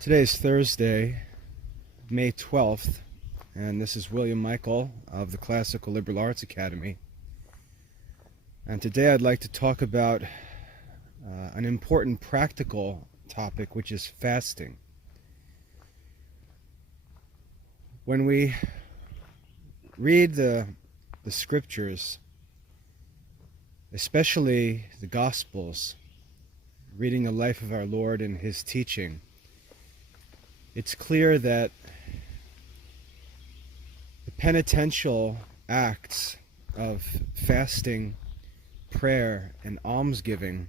Today is Thursday, May 12th, and this is William Michael of the Classical Liberal Arts Academy. And today I'd like to talk about an important practical topic, which is fasting. When we read the scriptures, especially the Gospels, reading the life of our Lord and His teaching, it's clear that the penitential acts of fasting, prayer, and almsgiving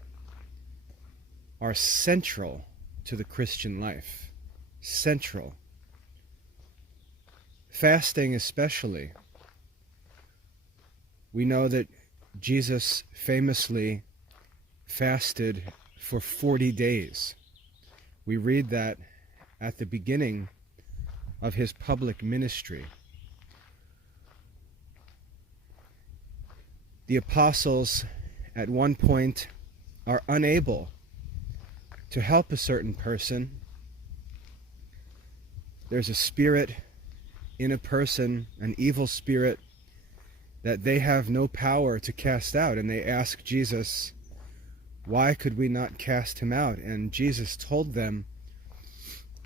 are central to the Christian life. Central. Fasting especially. We know that Jesus famously fasted for 40 days. We read that at the beginning of his public ministry. The apostles at one point are unable to help a certain person. There's a spirit in a person, an evil spirit, that they have no power to cast out, and they ask Jesus, why could we not cast him out? And Jesus told them,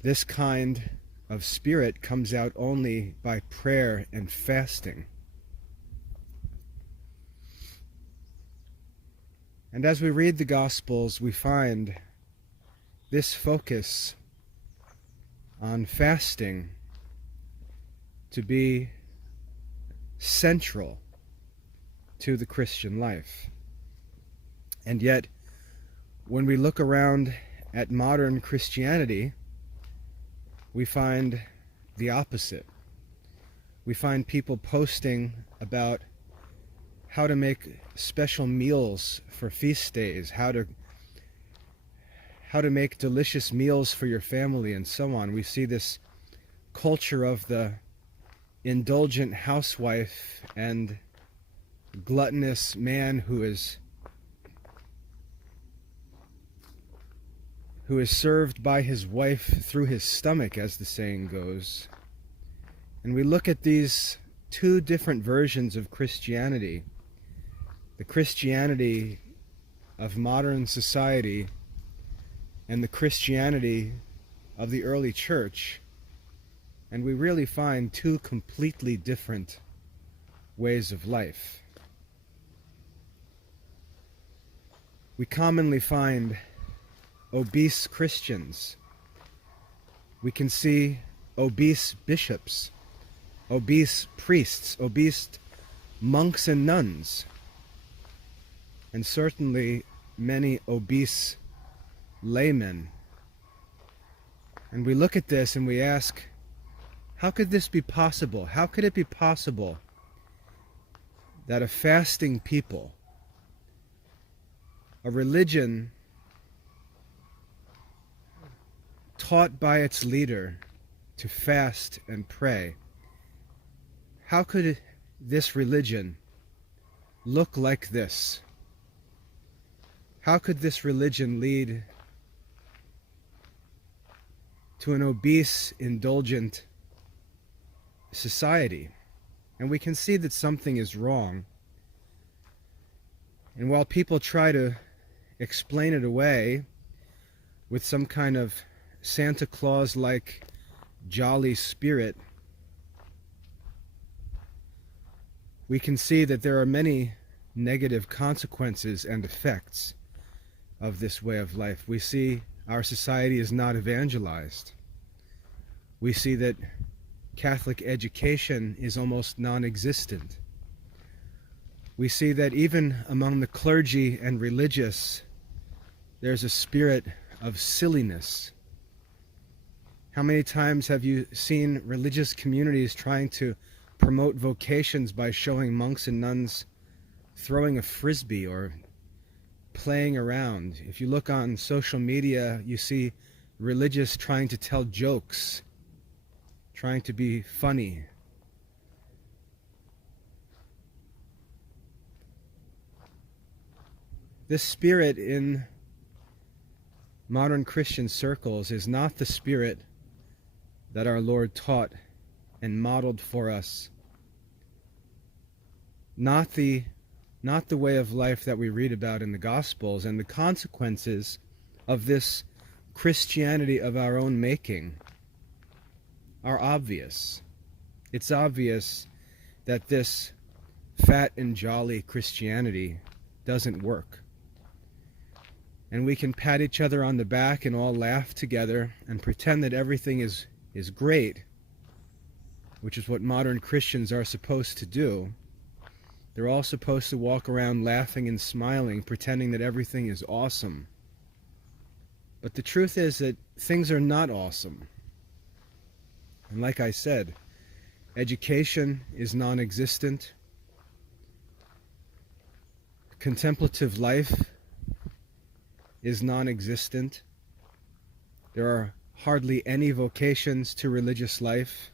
this kind of spirit comes out only by prayer and fasting. And as we read the Gospels, we find this focus on fasting to be central to the Christian life. And yet, when we look around at modern Christianity, we find the opposite. We find people posting about how to make special meals for feast days, how to make delicious meals for your family, and so on. We see this culture of the indulgent housewife and gluttonous man who is served by his wife through his stomach, as the saying goes. And we look at these two different versions of Christianity, the Christianity of modern society and the Christianity of the early church, and we really find two completely different ways of life. We commonly find obese Christians. We can see obese bishops, obese priests, obese monks and nuns, and certainly many obese laymen. And we look at this and we ask, how could this be possible? How could it be possible that a fasting people, a religion taught by its leader to fast and pray, how could this religion look like this? How could this religion lead to an obese, indulgent society? And we can see that something is wrong. And while people try to explain it away with some kind of Santa Claus-like jolly spirit, we can see that there are many negative consequences and effects of this way of life. We see our society is not evangelized. We see that Catholic education is almost non-existent. We see that even among the clergy and religious, there's a spirit of silliness. How many times have you seen religious communities trying to promote vocations by showing monks and nuns throwing a frisbee or playing around? If you look on social media, you see religious trying to tell jokes, trying to be funny. This spirit in modern Christian circles is not the spirit that our Lord taught and modeled for us, not the way of life that we read about in the Gospels, and the consequences of this Christianity of our own making are obvious. It's obvious that this fat and jolly Christianity doesn't work. And we can pat each other on the back and all laugh together and pretend that everything is great, which is what modern Christians are supposed to do. They're all supposed to walk around laughing and smiling, pretending that everything is awesome. But the truth is that things are not awesome. And like I said, education is non-existent. Contemplative life is non-existent. There are hardly any vocations to religious life.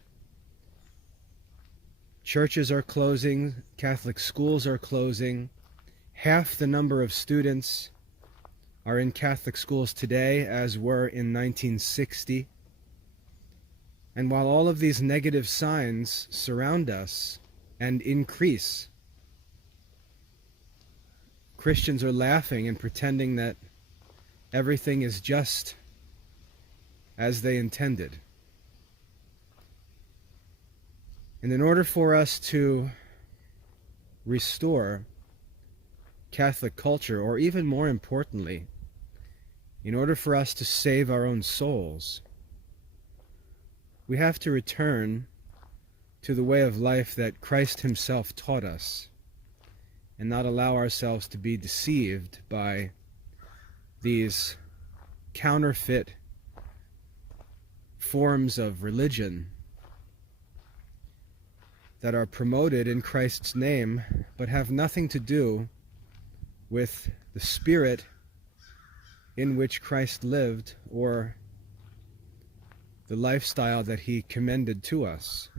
Churches are closing, Catholic schools are closing. Half the number of students are in Catholic schools today as were in 1960. And while all of these negative signs surround us and increase, Christians are laughing and pretending that everything is just as they intended. And in order for us to restore Catholic culture, or even more importantly, in order for us to save our own souls, we have to return to the way of life that Christ himself taught us, and not allow ourselves to be deceived by these counterfeit forms of religion that are promoted in Christ's name, but have nothing to do with the spirit in which Christ lived, or the lifestyle that he commended to us.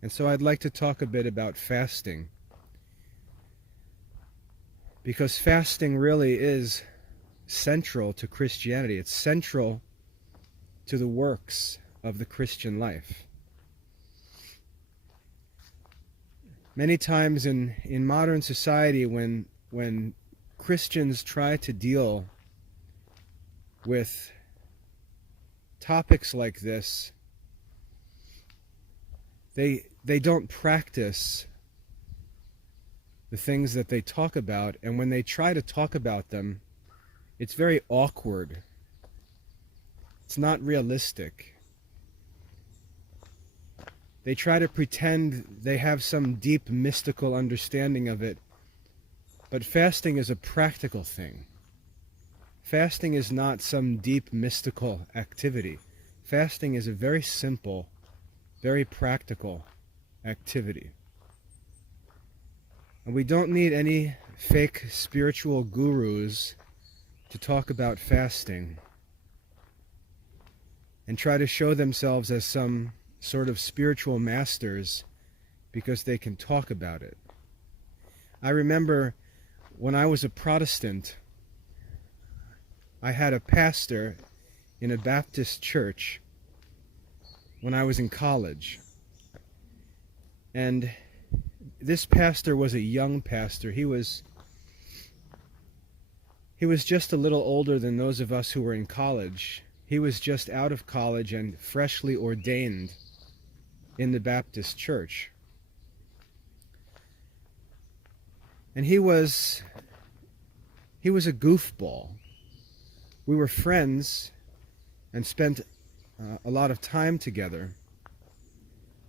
And so I'd like to talk a bit about fasting, because fasting really is central to Christianity. It's central to the works of the Christian life. Many times in modern society, when Christians try to deal with topics like this, they don't practice the things that they talk about, and when they try to talk about them, it's very awkward. It's not realistic. They try to pretend they have some deep mystical understanding of it, but fasting is a practical thing. Fasting is not some deep mystical activity. Fasting is a very simple, very practical activity. And we don't need any fake spiritual gurus to talk about fasting and try to show themselves as some sort of spiritual masters because they can talk about it. I remember when I was a Protestant, I had a pastor in a Baptist church when I was in college. And this pastor was a young pastor. He was just a little older than those of us who were in college. He was just out of college and freshly ordained in the Baptist church. And he was a goofball. We were friends and spent a lot of time together.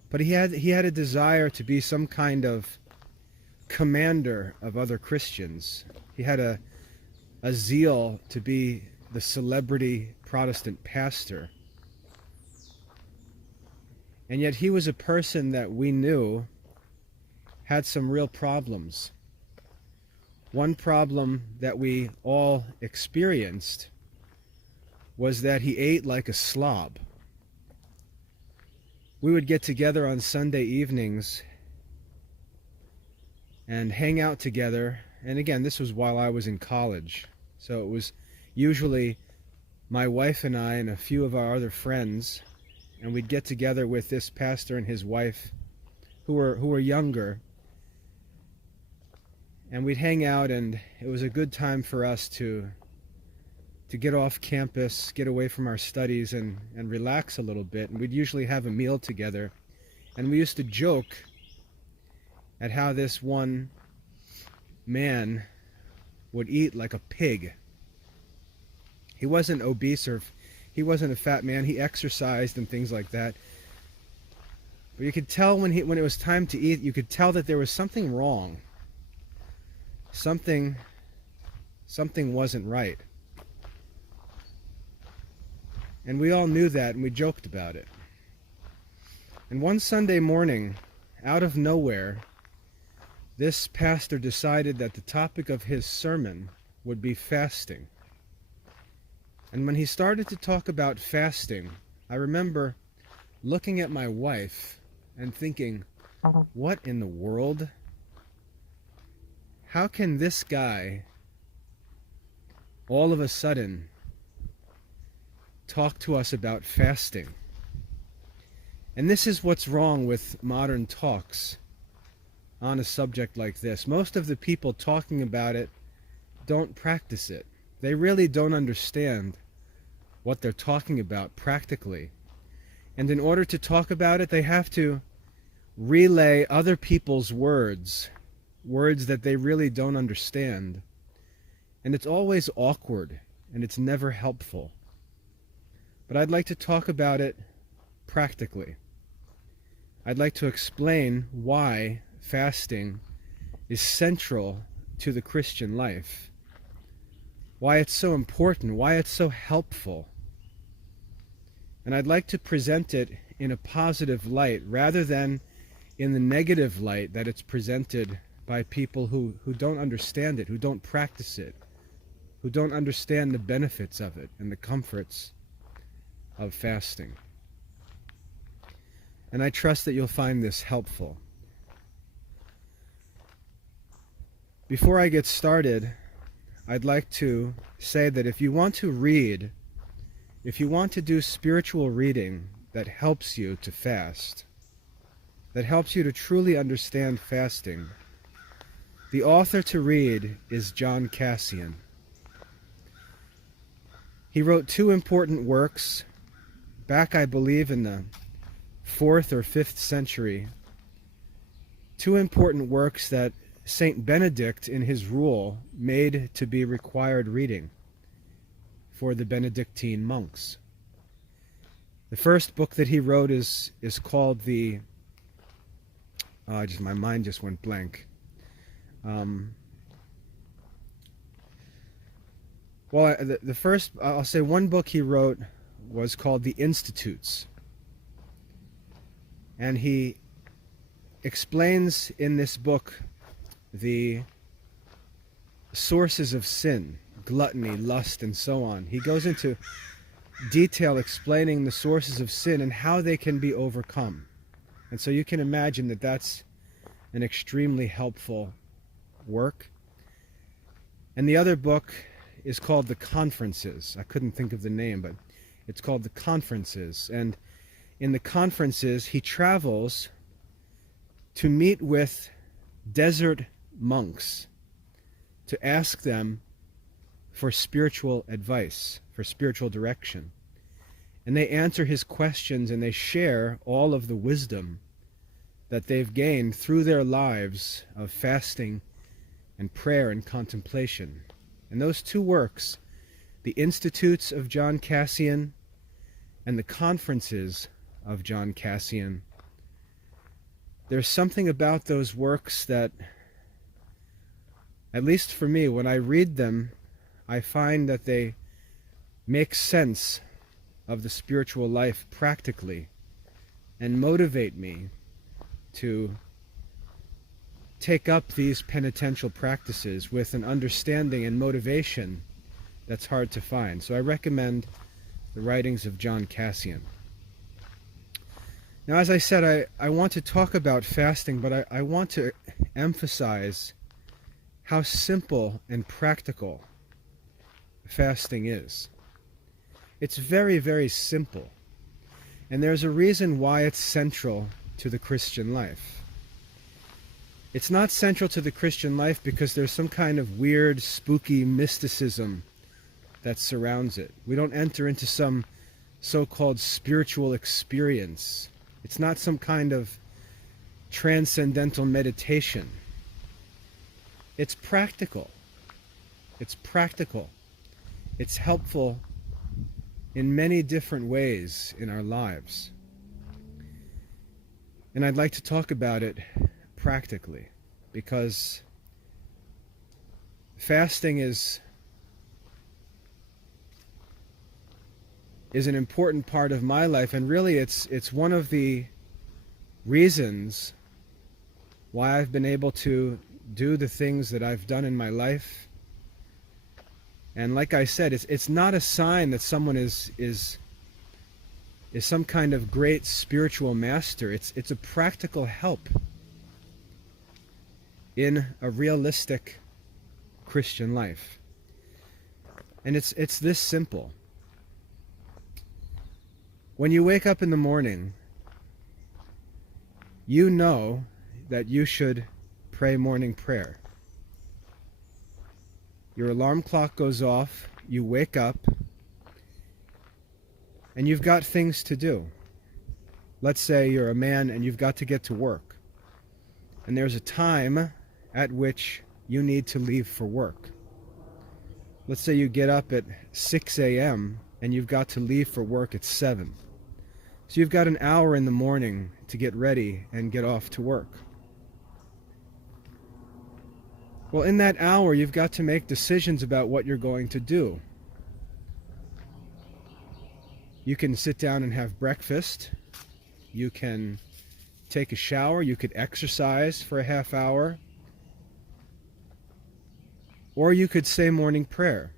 But he had a desire to be some kind of commander of other Christians. He had a zeal to be the celebrity Protestant pastor. And yet he was a person that we knew had some real problems. One problem that we all experienced was that he ate like a slob. We would get together on Sunday evenings and hang out together. And again, this was while I was in college. So it was usually my wife and I and a few of our other friends, and we'd get together with this pastor and his wife who were younger, and we'd hang out, and it was a good time for us to get off campus, get away from our studies, and relax a little bit. And we'd usually have a meal together, and we used to joke at how this one man would eat like a pig. He wasn't obese, or he wasn't a fat man. He exercised and things like that. But you could tell when it was time to eat, you could tell that there was something wrong. Something wasn't right. And we all knew that, and we joked about it. And one Sunday morning, out of nowhere, this pastor decided that the topic of his sermon would be fasting. And when he started to talk about fasting, I remember looking at my wife and thinking, what in the world? How can this guy all of a sudden talk to us about fasting? And this is what's wrong with modern talks on a subject like this. Most of the people talking about it don't practice it. They really don't understand what they're talking about practically. And in order to talk about it, they have to relay other people's words that they really don't understand. And it's always awkward, and it's never helpful. But I'd like to talk about it practically. I'd like to explain why fasting is central to the Christian life, why it's so important, why it's so helpful. And I'd like to present it in a positive light rather than in the negative light that it's presented by people who don't understand it, who don't practice it, who don't understand the benefits of it and the comforts of fasting. And I trust that you'll find this helpful. Before I get started, I'd like to say that if you want to read, if you want to do spiritual reading that helps you to fast, that helps you to truly understand fasting, the author to read is John Cassian. He wrote 2 important works back, I believe, in the 4th or 5th century. 2 important works that Saint Benedict in his rule made to be required reading for the Benedictine monks. The first book that he wrote is called the my mind just went blank. The first, I'll say one book he wrote was called the Institutes. And he explains in this book the sources of sin, gluttony, lust, and so on. He goes into detail explaining the sources of sin and how they can be overcome. And so you can imagine that that's an extremely helpful work. And the other book is called The Conferences. I couldn't think of the name, but it's called The Conferences. And in The Conferences, he travels to meet with desert monks to ask them for spiritual advice, for spiritual direction. And they answer his questions, and they share all of the wisdom that they've gained through their lives of fasting and prayer and contemplation. And those 2 works, the Institutes of John Cassian and the Conferences of John Cassian, there's something about those works that, at least for me, when I read them, I find that they make sense of the spiritual life practically and motivate me to take up these penitential practices with an understanding and motivation that's hard to find. So I recommend the writings of John Cassian. Now, as I said, I want to talk about fasting, but I want to emphasize how simple and practical fasting is. It's very, very simple. And there's a reason why it's central to the Christian life. It's not central to the Christian life because there's some kind of weird, spooky mysticism that surrounds it. We don't enter into some so-called spiritual experience. It's not some kind of transcendental meditation. It's practical. It's practical. It's helpful in many different ways in our lives. And I'd like to talk about it practically, because fasting is an important part of my life, and really it's one of the reasons why I've been able to do the things that I've done in my life. And like I said, it's not a sign that someone is some kind of great spiritual master. It's a practical help in a realistic Christian life. And it's this simple. When you wake up in the morning, you know that you should pray morning prayer. Your alarm clock goes off, you wake up, and you've got things to do. Let's say you're a man and you've got to get to work, and there's a time at which you need to leave for work. Let's say you get up at 6 a.m. and you've got to leave for work at 7. So you've got an hour in the morning to get ready and get off to work. Well, in that hour, you've got to make decisions about what you're going to do. You can sit down and have breakfast. You can take a shower. You could exercise for a half hour. Or you could say morning prayer.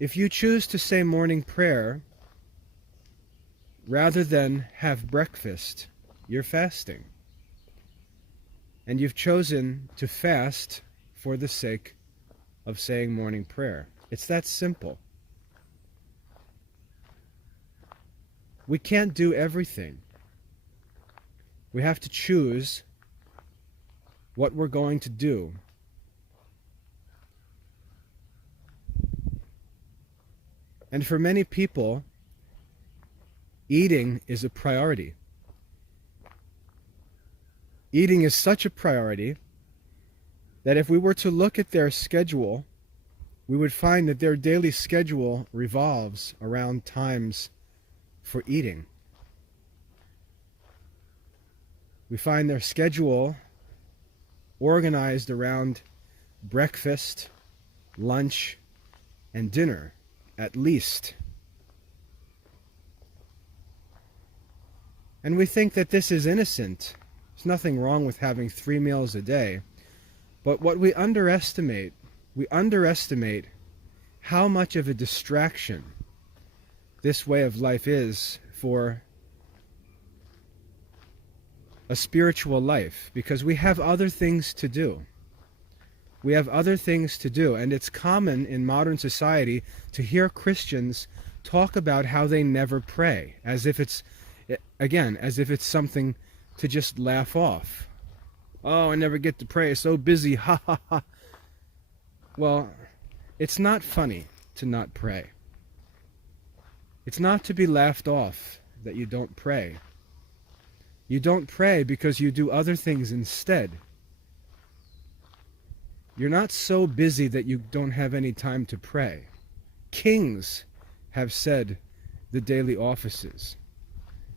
If you choose to say morning prayer rather than have breakfast, you're fasting. And you've chosen to fast for the sake of saying morning prayer. It's that simple. We can't do everything. We have to choose what we're going to do. And for many people, eating is a priority. Eating is such a priority that if we were to look at their schedule, we would find that their daily schedule revolves around times for eating. We find their schedule organized around breakfast, lunch, and dinner, at least. And we think that this is innocent. There's nothing wrong with having 3 meals a day. But what we underestimate how much of a distraction this way of life is for a spiritual life, because we have other things to do. We have other things to do, and it's common in modern society to hear Christians talk about how they never pray, as if it's something to just laugh off. Oh, I never get to pray, so busy, ha ha ha. Well, it's not funny to not pray. It's not to be laughed off that you don't pray. You don't pray because you do other things instead. You're not so busy that you don't have any time to pray. Kings have said the daily offices.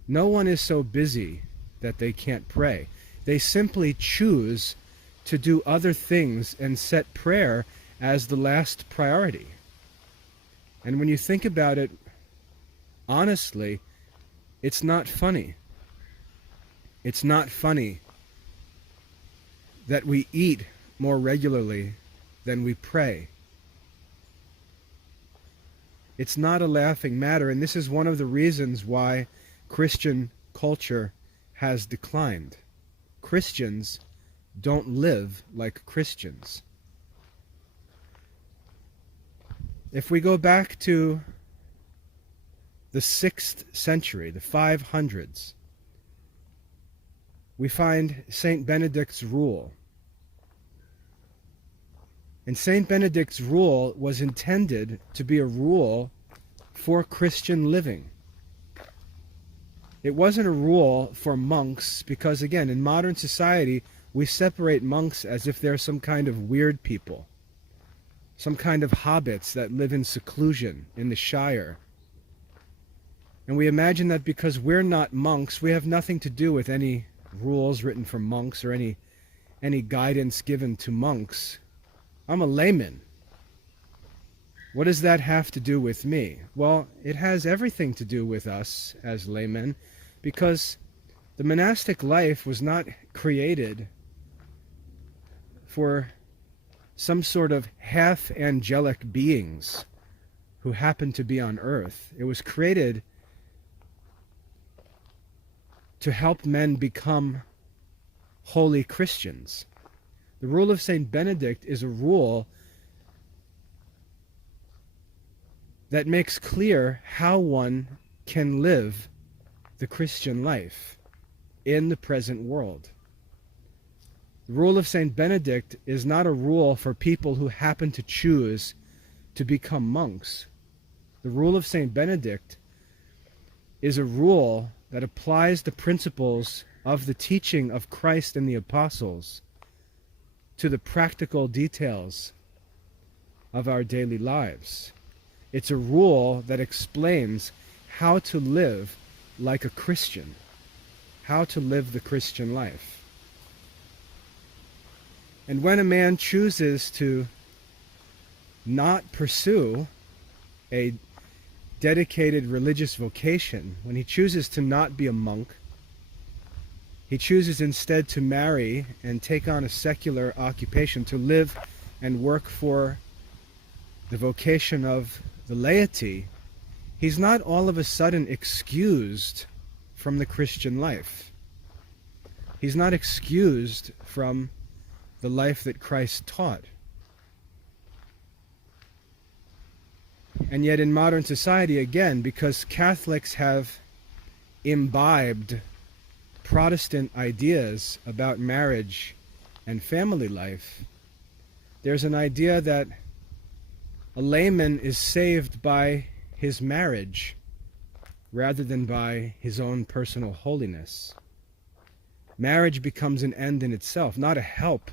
No one is so busy that they can't pray. They simply choose to do other things and set prayer as the last priority. And when you think about it honestly, it's not funny. It's not funny that we eat more regularly than we pray. It's not a laughing matter, and this is one of the reasons why Christian culture has declined. Christians don't live like Christians. If we go back to the 6th century, the 500s, we find Saint Benedict's rule. And Saint Benedict's rule was intended to be a rule for Christian living. It wasn't a rule for monks because, again, in modern society, we separate monks as if they're some kind of weird people, some kind of hobbits that live in seclusion in the Shire. And we imagine that because we're not monks, we have nothing to do with any rules written for monks or any guidance given to monks. I'm a layman. What does that have to do with me? Well, it has everything to do with us as laymen, because the monastic life was not created for some sort of half-angelic beings who happen to be on earth. It was created to help men become holy Christians. The rule of Saint Benedict is a rule that makes clear how one can live the Christian life in the present world. The rule of Saint Benedict is not a rule for people who happen to choose to become monks. The rule of Saint Benedict is a rule that applies the principles of the teaching of Christ and the apostles to the practical details of our daily lives. It's a rule that explains how to live like a Christian, how to live the Christian life. And when a man chooses to not pursue a dedicated religious vocation, when he chooses to not be a monk, he chooses instead to marry and take on a secular occupation, to live and work for the vocation of the laity, he's not all of a sudden excused from the Christian life. He's not excused from the life that Christ taught. And yet in modern society, again, because Catholics have imbibed Protestant ideas about marriage and family life, there's an idea that a layman is saved by his marriage rather than by his own personal holiness. Marriage becomes an end in itself, not a help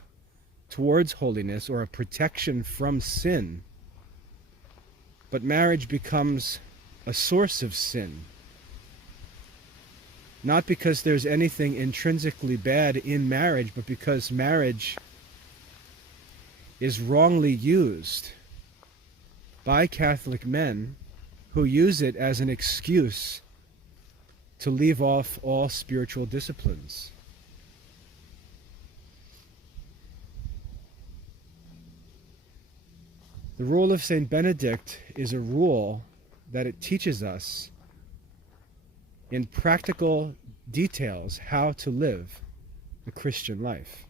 towards holiness or a protection from sin, but marriage becomes a source of sin. Not because there's anything intrinsically bad in marriage, but because marriage is wrongly used by Catholic men who use it as an excuse to leave off all spiritual disciplines. The rule of Saint Benedict is a rule that it teaches us in practical details how to live the Christian life.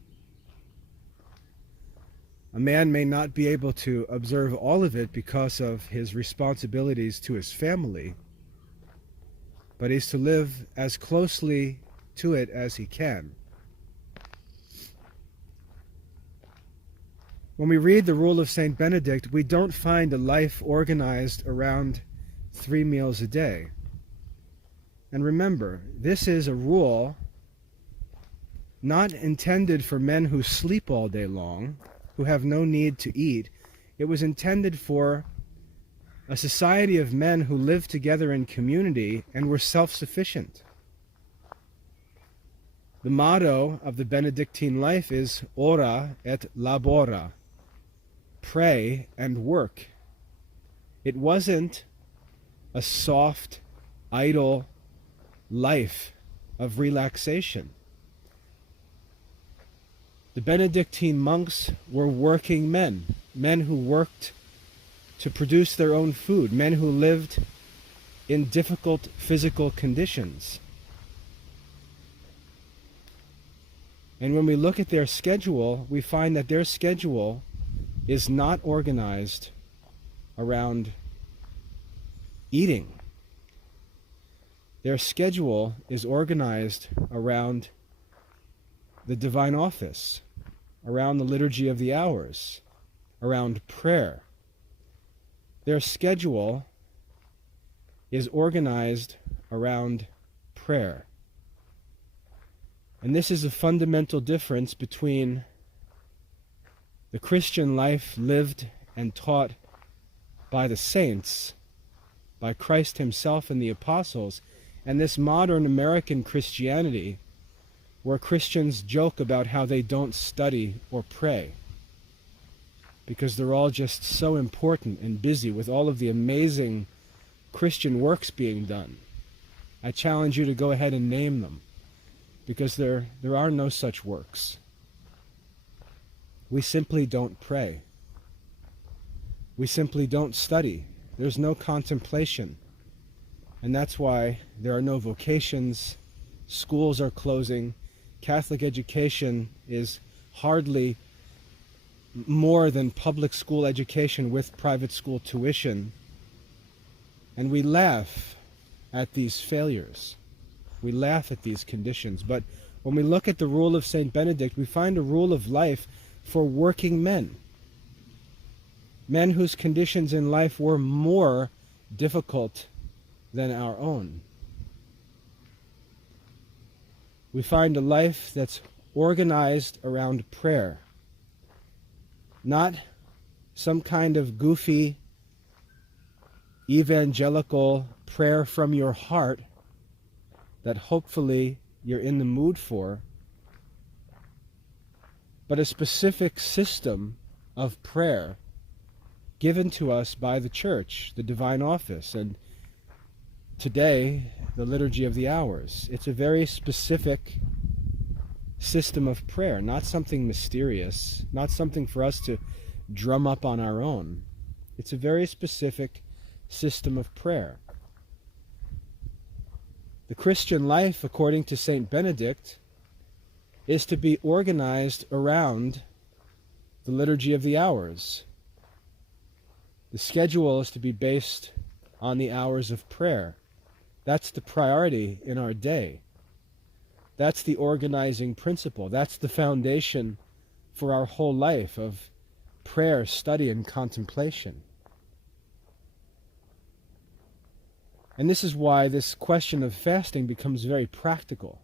A man may not be able to observe all of it because of his responsibilities to his family, but he's to live as closely to it as he can. When we read the rule of Saint Benedict, we don't find a life organized around 3 meals a day. And remember, this is a rule not intended for men who sleep all day long, who have no need to eat. It was intended for a society of men who lived together in community and were self-sufficient. The motto of the Benedictine life is ora et labora, pray and work. It wasn't a soft, idle life of relaxation. The Benedictine monks were working men, men who worked to produce their own food, men who lived in difficult physical conditions. And when we look at their schedule, we find that their schedule is not organized around eating. Their schedule is organized around the divine office, around the Liturgy of the Hours, around prayer. Their schedule is organized around prayer. And this is a fundamental difference between the Christian life lived and taught by the saints, by Christ himself and the apostles, and this modern American Christianity, where Christians joke about how they don't study or pray because they're all just so important and busy with all of the amazing Christian works being done. I challenge you to go ahead and name them, because there are no such works. We simply don't pray. We simply don't study. There's no contemplation. And that's why there are no vocations, schools are closing, Catholic education is hardly more than public school education with private school tuition. And we laugh at these failures. We laugh at these conditions. But when we look at the rule of St. Benedict, we find a rule of life for working men. Men whose conditions in life were more difficult than our own. We find a life that's organized around prayer. Not some kind of goofy evangelical prayer from your heart that hopefully you're in the mood for, but a specific system of prayer given to us by the Church, the divine office, and today, the Liturgy of the Hours. It's a very specific system of prayer, not something mysterious, not something for us to drum up on our own. It's a very specific system of prayer. The Christian life, according to St. Benedict, is to be organized around the Liturgy of the Hours. The schedule is to be based on the hours of prayer. That's the priority in our day. That's the organizing principle. That's the foundation for our whole life of prayer, study, and contemplation. And this is why this question of fasting becomes very practical.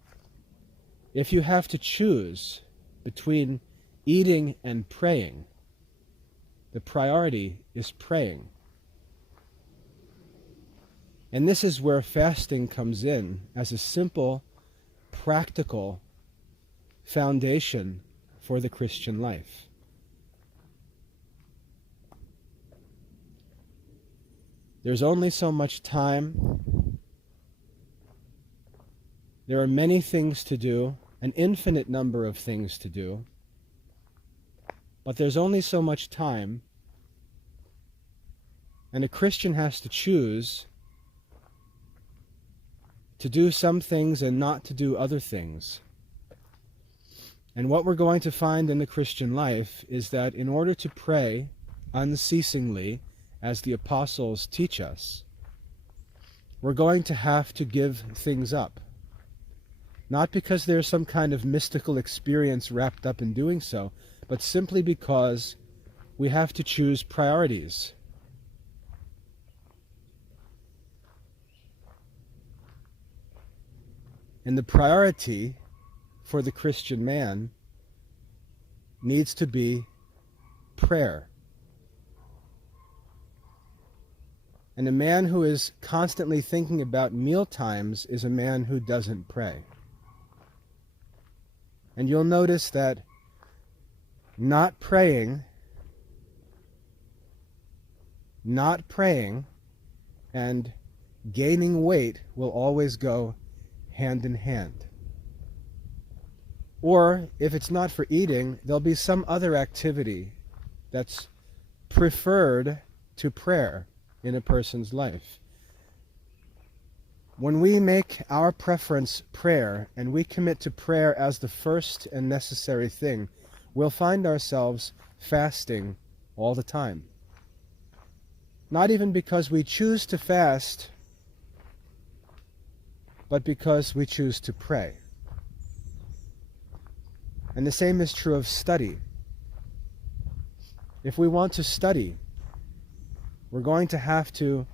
If you have to choose between eating and praying, the priority is praying. And this is where fasting comes in as a simple, practical foundation for the Christian life. There's only so much time. There are many things to do, an infinite number of things to do, but there's only so much time, and a Christian has to choose to do some things and not to do other things. And what we're going to find in the Christian life is that in order to pray unceasingly, as the apostles teach us, we're going to have to give things up. Not because there's some kind of mystical experience wrapped up in doing so, but simply because we have to choose priorities. And the priority for the Christian man needs to be prayer. And a man who is constantly thinking about meal times is a man who doesn't pray. And you'll notice that not praying and gaining weight will always go hand in hand. Or if it's not for eating, there'll be some other activity that's preferred to prayer in a person's life. When we make our preference prayer, and we commit to prayer as the first and necessary thing, we'll find ourselves fasting all the time. Not even because we choose to fast, but because we choose to pray. And the same is true of study. If we want to study, we're going to have to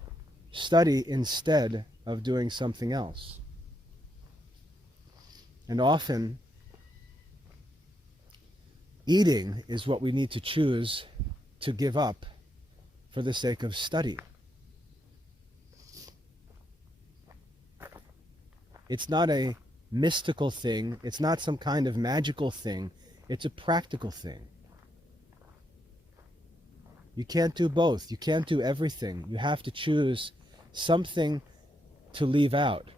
study instead of doing something else. And often, eating is what we need to choose to give up for the sake of study. It's not a mystical thing. It's not some kind of magical thing. It's a practical thing. You can't do both. You can't do everything. You have to choose something to leave out.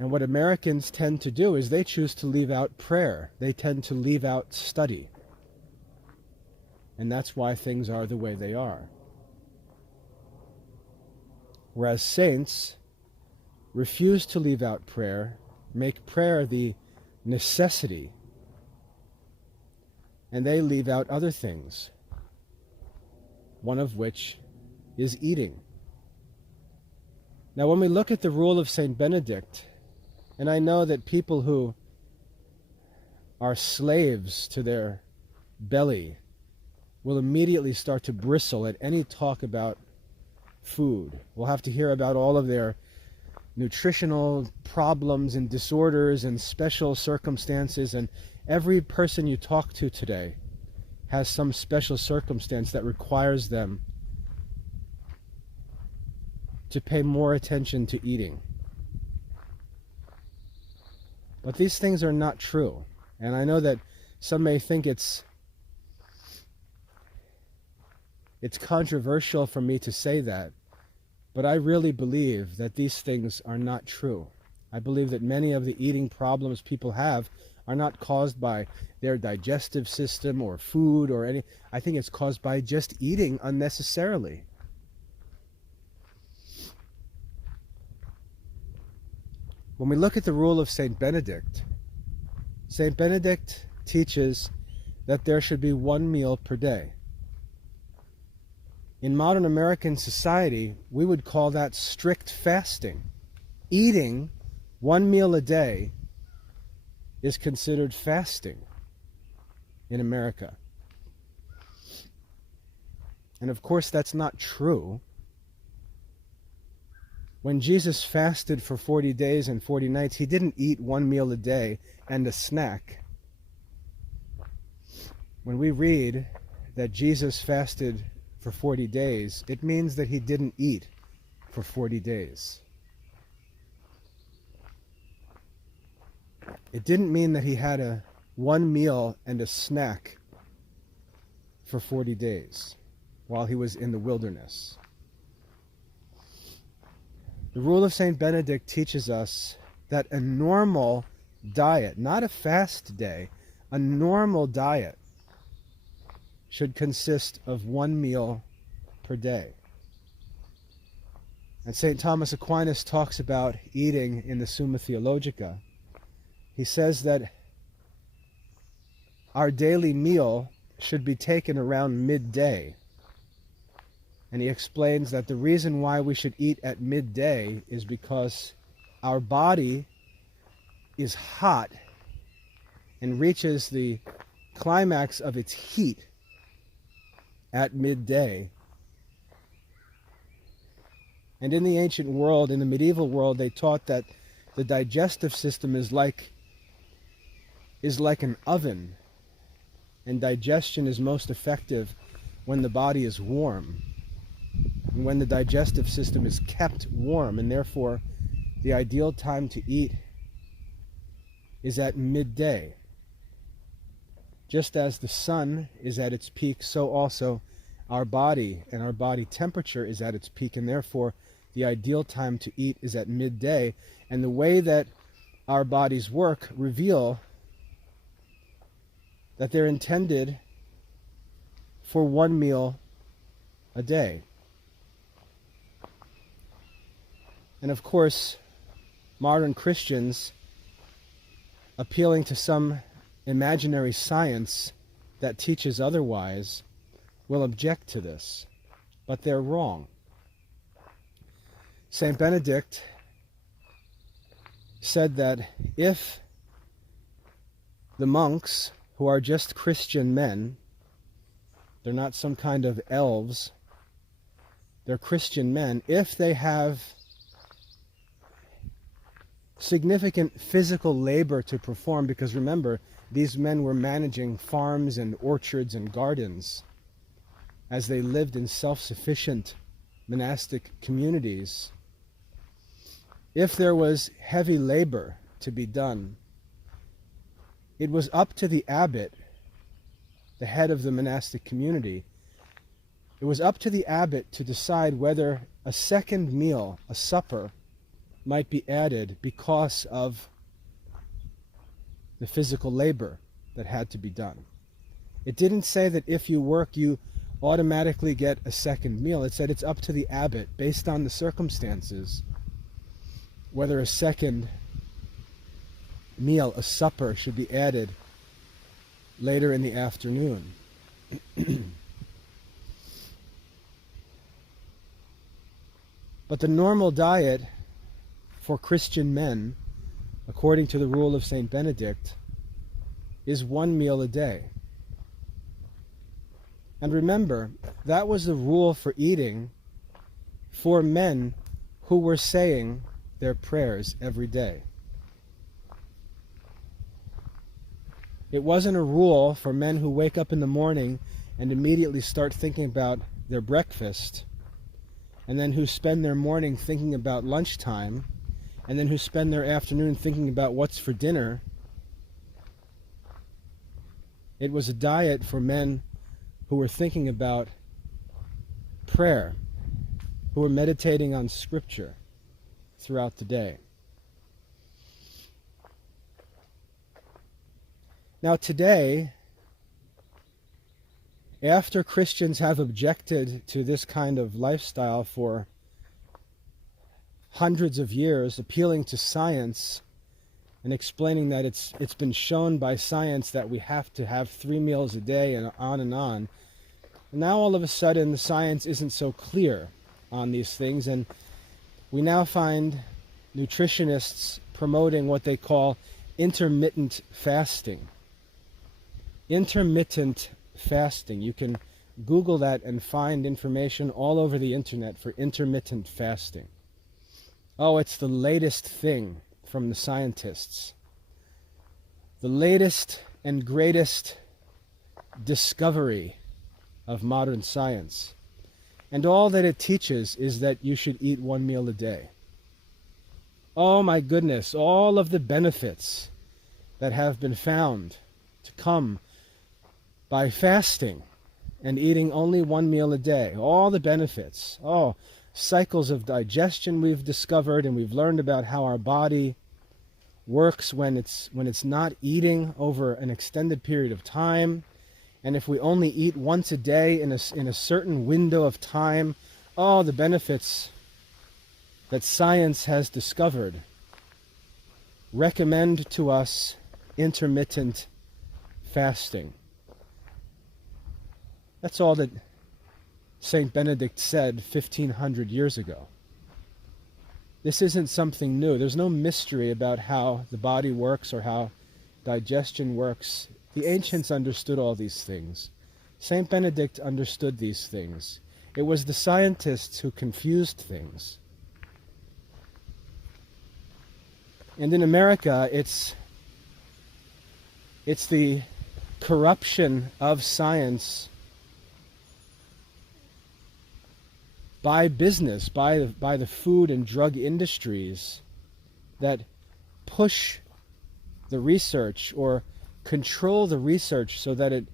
And what Americans tend to do is they choose to leave out prayer. They tend to leave out study. And that's why things are the way they are. Whereas saints refuse to leave out prayer, make prayer the necessity, and they leave out other things, one of which is eating. Now, when we look at the rule of St. Benedict, and I know that people who are slaves to their belly will immediately start to bristle at any talk about food. We'll have to hear about all of their nutritional problems and disorders and special circumstances, and every person you talk to today has some special circumstance that requires them to pay more attention to eating. But these things are not true. And I know that some may think it's controversial for me to say that, but I really believe that these things are not true. I believe that many of the eating problems people have are not caused by their digestive system or food or any. I think it's caused by just eating unnecessarily. When we look at the rule of St. Benedict teaches that there should be one meal per day. In modern American society, we would call that strict fasting. Eating one meal a day is considered fasting in America. And of course, that's not true. When Jesus fasted for 40 days and 40 nights, he didn't eat one meal a day and a snack. When we read that Jesus fasted for 40 days, it means that he didn't eat for 40 days. It didn't mean that he had one meal and a snack for 40 days while he was in the wilderness. The rule of St. Benedict teaches us that a normal diet, not a fast day, a normal diet should consist of one meal per day. And St. Thomas Aquinas talks about eating in the Summa Theologica. He says that our daily meal should be taken around midday. And he explains that the reason why we should eat at midday is because our body is hot and reaches the climax of its heat at midday. And in the ancient world, in the medieval world, they taught that the digestive system is like an oven, and digestion is most effective when the body is warm, and when the digestive system is kept warm, and therefore the ideal time to eat is at midday. Just as the sun is at its peak, so also our body and our body temperature is at its peak, and therefore the ideal time to eat is at midday. And the way that our bodies work reveal that they're intended for one meal a day. And of course, modern Christians, appealing to some imaginary science that teaches otherwise, will object to this. but they're wrong. Saint Benedict said that if the monks, who are just Christian men, they're not some kind of elves, they're Christian men, if they have significant physical labor to perform, because remember, these men were managing farms and orchards and gardens as they lived in self-sufficient monastic communities. If there was heavy labor to be done, it was up to the abbot, the head of the monastic community, it was up to the abbot to decide whether a second meal, a supper, might be added because of the physical labor that had to be done. It didn't say that if you work, you automatically get a second meal. It said it's up to the abbot, based on the circumstances, whether a second meal, a supper, should be added later in the afternoon. But the normal diet for Christian men, according to the rule of Saint Benedict, is 1 meal a day. And remember, that was the rule for eating for men who were saying their prayers every day. It wasn't a rule for men who wake up in the morning and immediately start thinking about their breakfast, and then who spend their morning thinking about lunchtime, and then who spend their afternoon thinking about what's for dinner. It was a diet for men who were thinking about prayer, who were meditating on Scripture throughout the day. Now today, after Christians have objected to this kind of lifestyle for hundreds of years, appealing to science and explaining that it's been shown by science that we have to have 3 meals a day and on and on, now all of a sudden the science isn't so clear on these things, and we now find nutritionists promoting what they call intermittent fasting. Intermittent fasting. You can Google that and find information all over the internet for intermittent fasting. Oh, it's the latest thing from the scientists. The latest and greatest discovery of modern science. And all that it teaches is that you should eat 1 meal a day. Oh my goodness, all of the benefits that have been found to come by fasting and eating only 1 meal a day. All the benefits. Oh, cycles of digestion we've discovered, and we've learned about how our body works when it's not eating over an extended period of time. And if we only eat once a day in a certain window of time, all the benefits that science has discovered recommend to us intermittent fasting. That's all that Saint Benedict said 1,500 years ago. This isn't something new. There's no mystery about how the body works or how digestion works. The ancients understood all these things. Saint Benedict understood these things. It was the scientists who confused things. And in America, it's the corruption of science by business, by the food and drug industries that push the research or control the research so that it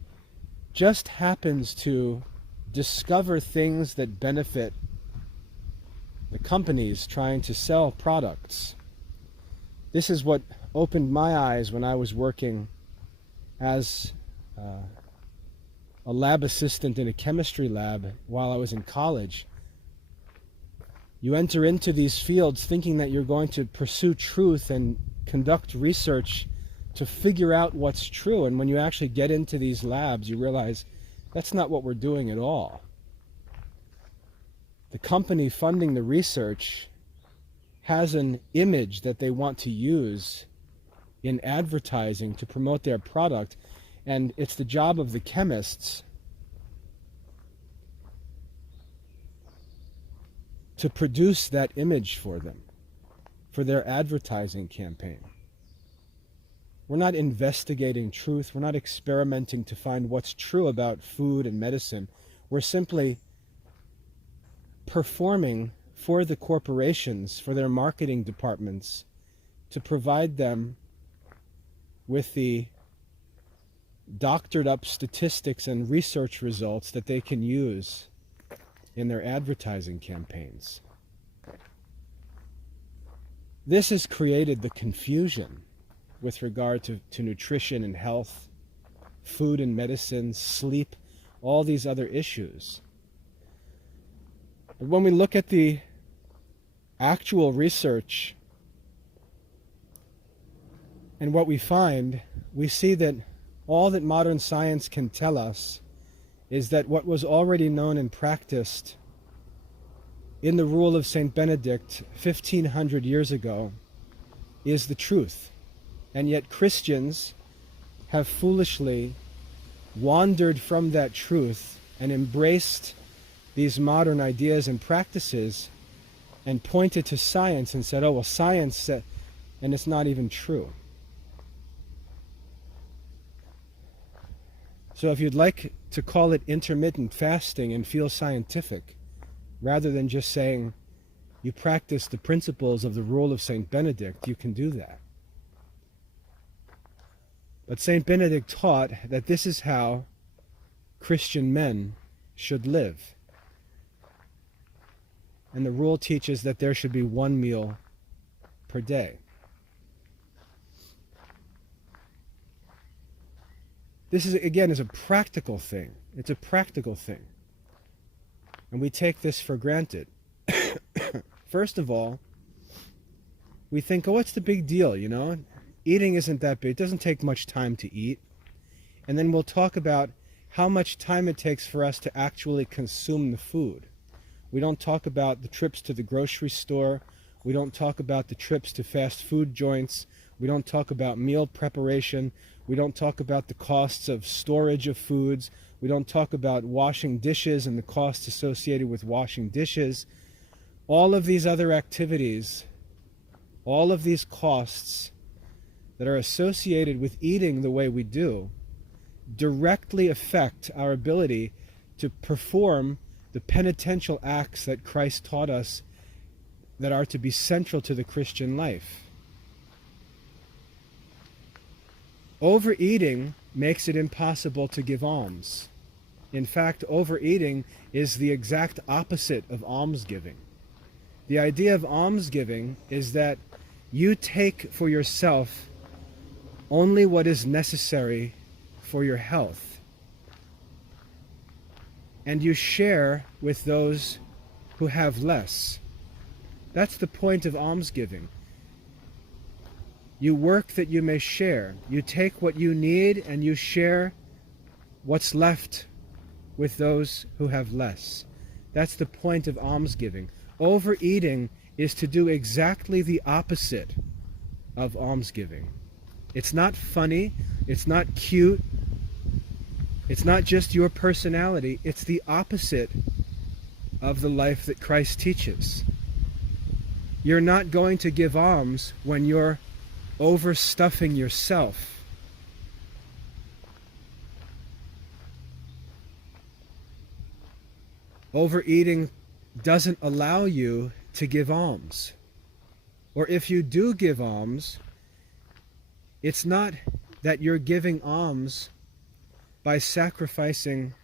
just happens to discover things that benefit the companies trying to sell products. This is what opened my eyes when I was working as a lab assistant in a chemistry lab while I was in college. You enter into these fields thinking that you're going to pursue truth and conduct research to figure out what's true. And when you actually get into these labs, you realize that's not what we're doing at all. the company funding the research has an image that they want to use in advertising to promote their product, and it's the job of the chemists to produce that image for them, for their advertising campaign. We're not investigating truth. We're not experimenting to find what's true about food and medicine. We're simply performing for the corporations, for their marketing departments, to provide them with the doctored up statistics and research results that they can use in their advertising campaigns. This has created the confusion with regard to nutrition and health, food and medicine, sleep, all these other issues. But when we look at the actual research and what we find, we see that all that modern science can tell us is that what was already known and practiced in the rule of St. Benedict 1500 years ago is the truth. And yet Christians have foolishly wandered from that truth and embraced these modern ideas and practices and pointed to science and said, oh, well, science said, and it's not even true. So if you'd like to call it intermittent fasting and feel scientific, rather than just saying you practice the principles of the rule of St. Benedict, you can do that. But St. Benedict taught that this is how Christian men should live. And the rule teaches that there should be one meal per day. This is, again, is a practical thing. It's a practical thing. And we take this for granted. First of all, we think, oh, what's the big deal, you know? Eating isn't that big. It doesn't take much time to eat. And then we'll talk about how much time it takes for us to actually consume the food. We don't talk about the trips to the grocery store. We don't talk about the trips to fast food joints. We don't talk about meal preparation. We don't talk about the costs of storage of foods. We don't talk about washing dishes and the costs associated with washing dishes. All of these other activities, all of these costs that are associated with eating the way we do, directly affect our ability to perform the penitential acts that Christ taught us that are to be central to the Christian life. Overeating makes it impossible to give alms. In fact, overeating is the exact opposite of almsgiving. The idea of almsgiving is that you take for yourself only what is necessary for your health, and you share with those who have less. That's the point of almsgiving. You work that you may share. You take what you need and you share what's left with those who have less. That's the point of almsgiving. Overeating is to do exactly the opposite of almsgiving. It's not funny. It's not cute. It's not just your personality. It's the opposite of the life that Christ teaches. You're not going to give alms when you're overstuffing yourself. Overeating doesn't allow you to give alms. Or if you do give alms, it's not that you're giving alms by sacrificing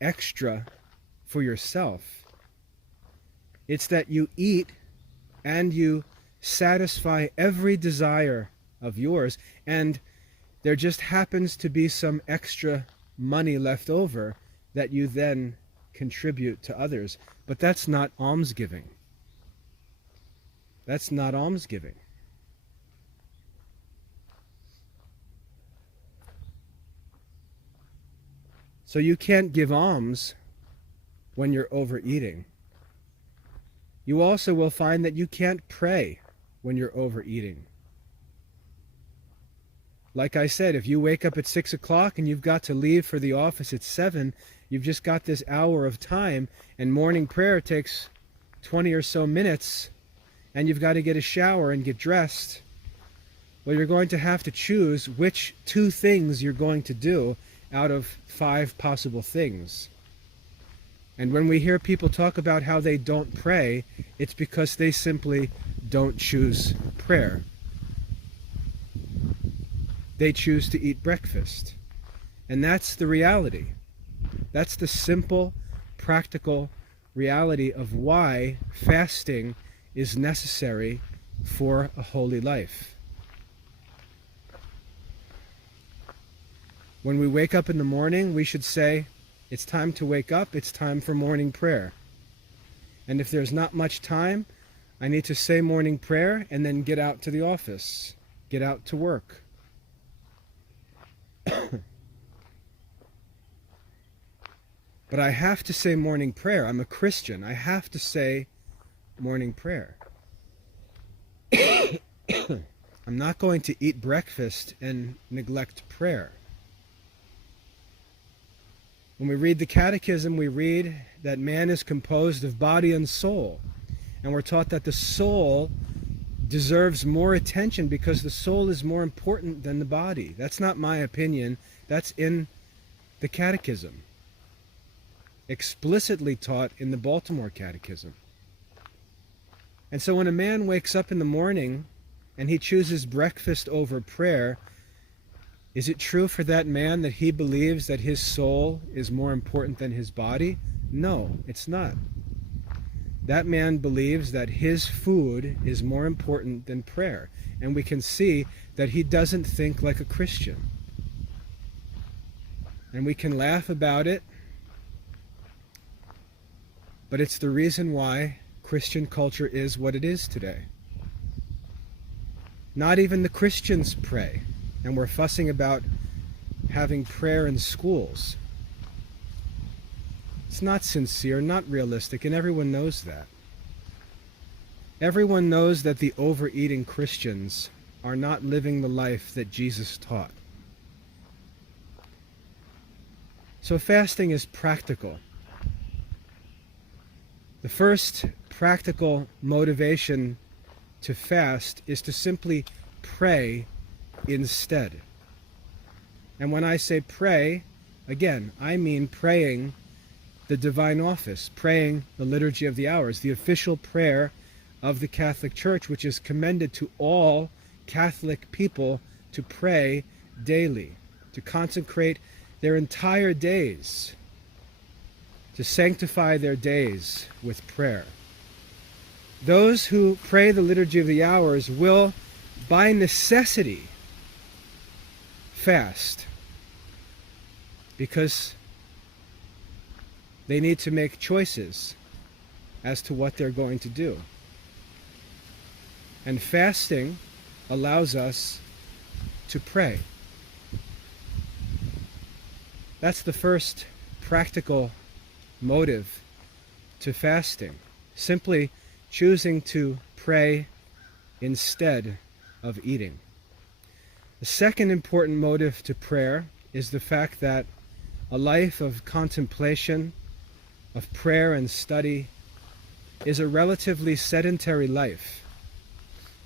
extra for yourself. It's that you eat and you satisfy every desire of yours, and there just happens to be some extra money left over that you then contribute to others. But that's not almsgiving. That's not almsgiving. So you can't give alms when you're overeating. You also will find that you can't pray when you're overeating. Like I said, if you wake up at 6 o'clock and you've got to leave for the office at 7, you've just got this hour of time, and morning prayer takes 20 or so minutes, and you've got to get a shower and get dressed. Well, you're going to have to choose which 2 things you're going to do out of 5 possible things. And when we hear people talk about how they don't pray, it's because they simply don't choose prayer. They choose to eat breakfast. And that's the reality. That's the simple, practical reality of why fasting is necessary for a holy life. When we wake up in the morning, we should say, it's time to wake up, it's time for morning prayer. And if there's not much time, I need to say morning prayer and then get out to the office, get out to work. But I have to say morning prayer. I'm a Christian. I have to say morning prayer. I'm not going to eat breakfast and neglect prayer. When we read the Catechism, we read that man is composed of body and soul. And we're taught that the soul deserves more attention because the soul is more important than the body. That's not my opinion. That's in the Catechism. Explicitly taught in the Baltimore Catechism. And so when a man wakes up in the morning and he chooses breakfast over prayer, is it true for that man that he believes that his soul is more important than his body? No, it's not. That man believes that his food is more important than prayer. And we can see that he doesn't think like a Christian. And we can laugh about it, but it's the reason why Christian culture is what it is today. Not even the Christians pray, and we're fussing about having prayer in schools. It's not sincere, not realistic, and everyone knows that. Everyone knows that the overeating Christians are not living the life that Jesus taught. So fasting is practical. The first practical motivation to fast is to simply pray instead. And when I say pray, again, I mean praying the divine office, praying the Liturgy of the Hours, the official prayer of the Catholic Church, which is commended to all Catholic people to pray daily, to consecrate their entire days, to sanctify their days with prayer. Those who pray the Liturgy of the Hours will, by necessity, fast, because they need to make choices as to what they're going to do. And fasting allows us to pray. That's the first practical motive to fasting. Simply choosing to pray instead of eating. The second important motive to prayer is the fact that a life of contemplation, of prayer and study, is a relatively sedentary life.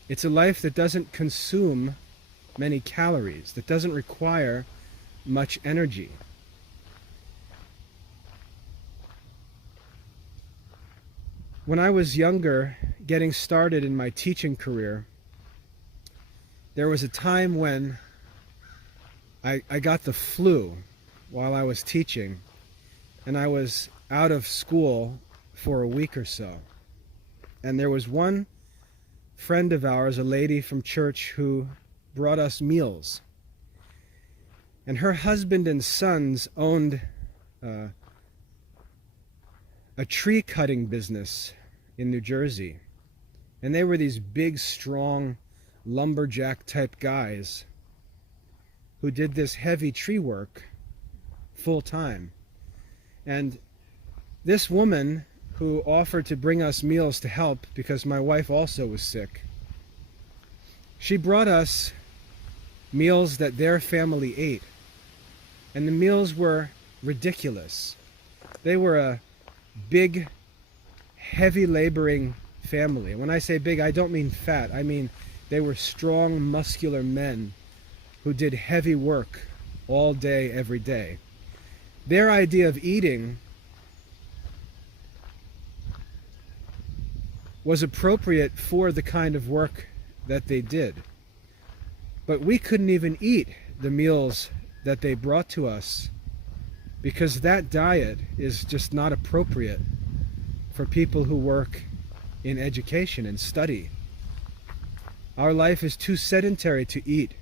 It's a life that doesn't consume many calories, that doesn't require much energy. When I was younger, getting started in my teaching career, there was a time when I got the flu while I was teaching, and I was out of school for a week or so. And there was one friend of ours, a lady from church, who brought us meals. And her husband and sons owned a tree cutting business in New Jersey. And they were these big, strong, lumberjack type guys who did this heavy tree work full time. And this woman who offered to bring us meals to help because my wife also was sick. She brought us meals that their family ate, and the meals were ridiculous. They were a big, heavy laboring family. When I say big, I don't mean fat. I mean they were strong, muscular men who did heavy work all day, every day. Their idea of eating was appropriate for the kind of work that they did. But we couldn't even eat the meals that they brought to us because that diet is just not appropriate for people who work in education and study. Our life is too sedentary to eat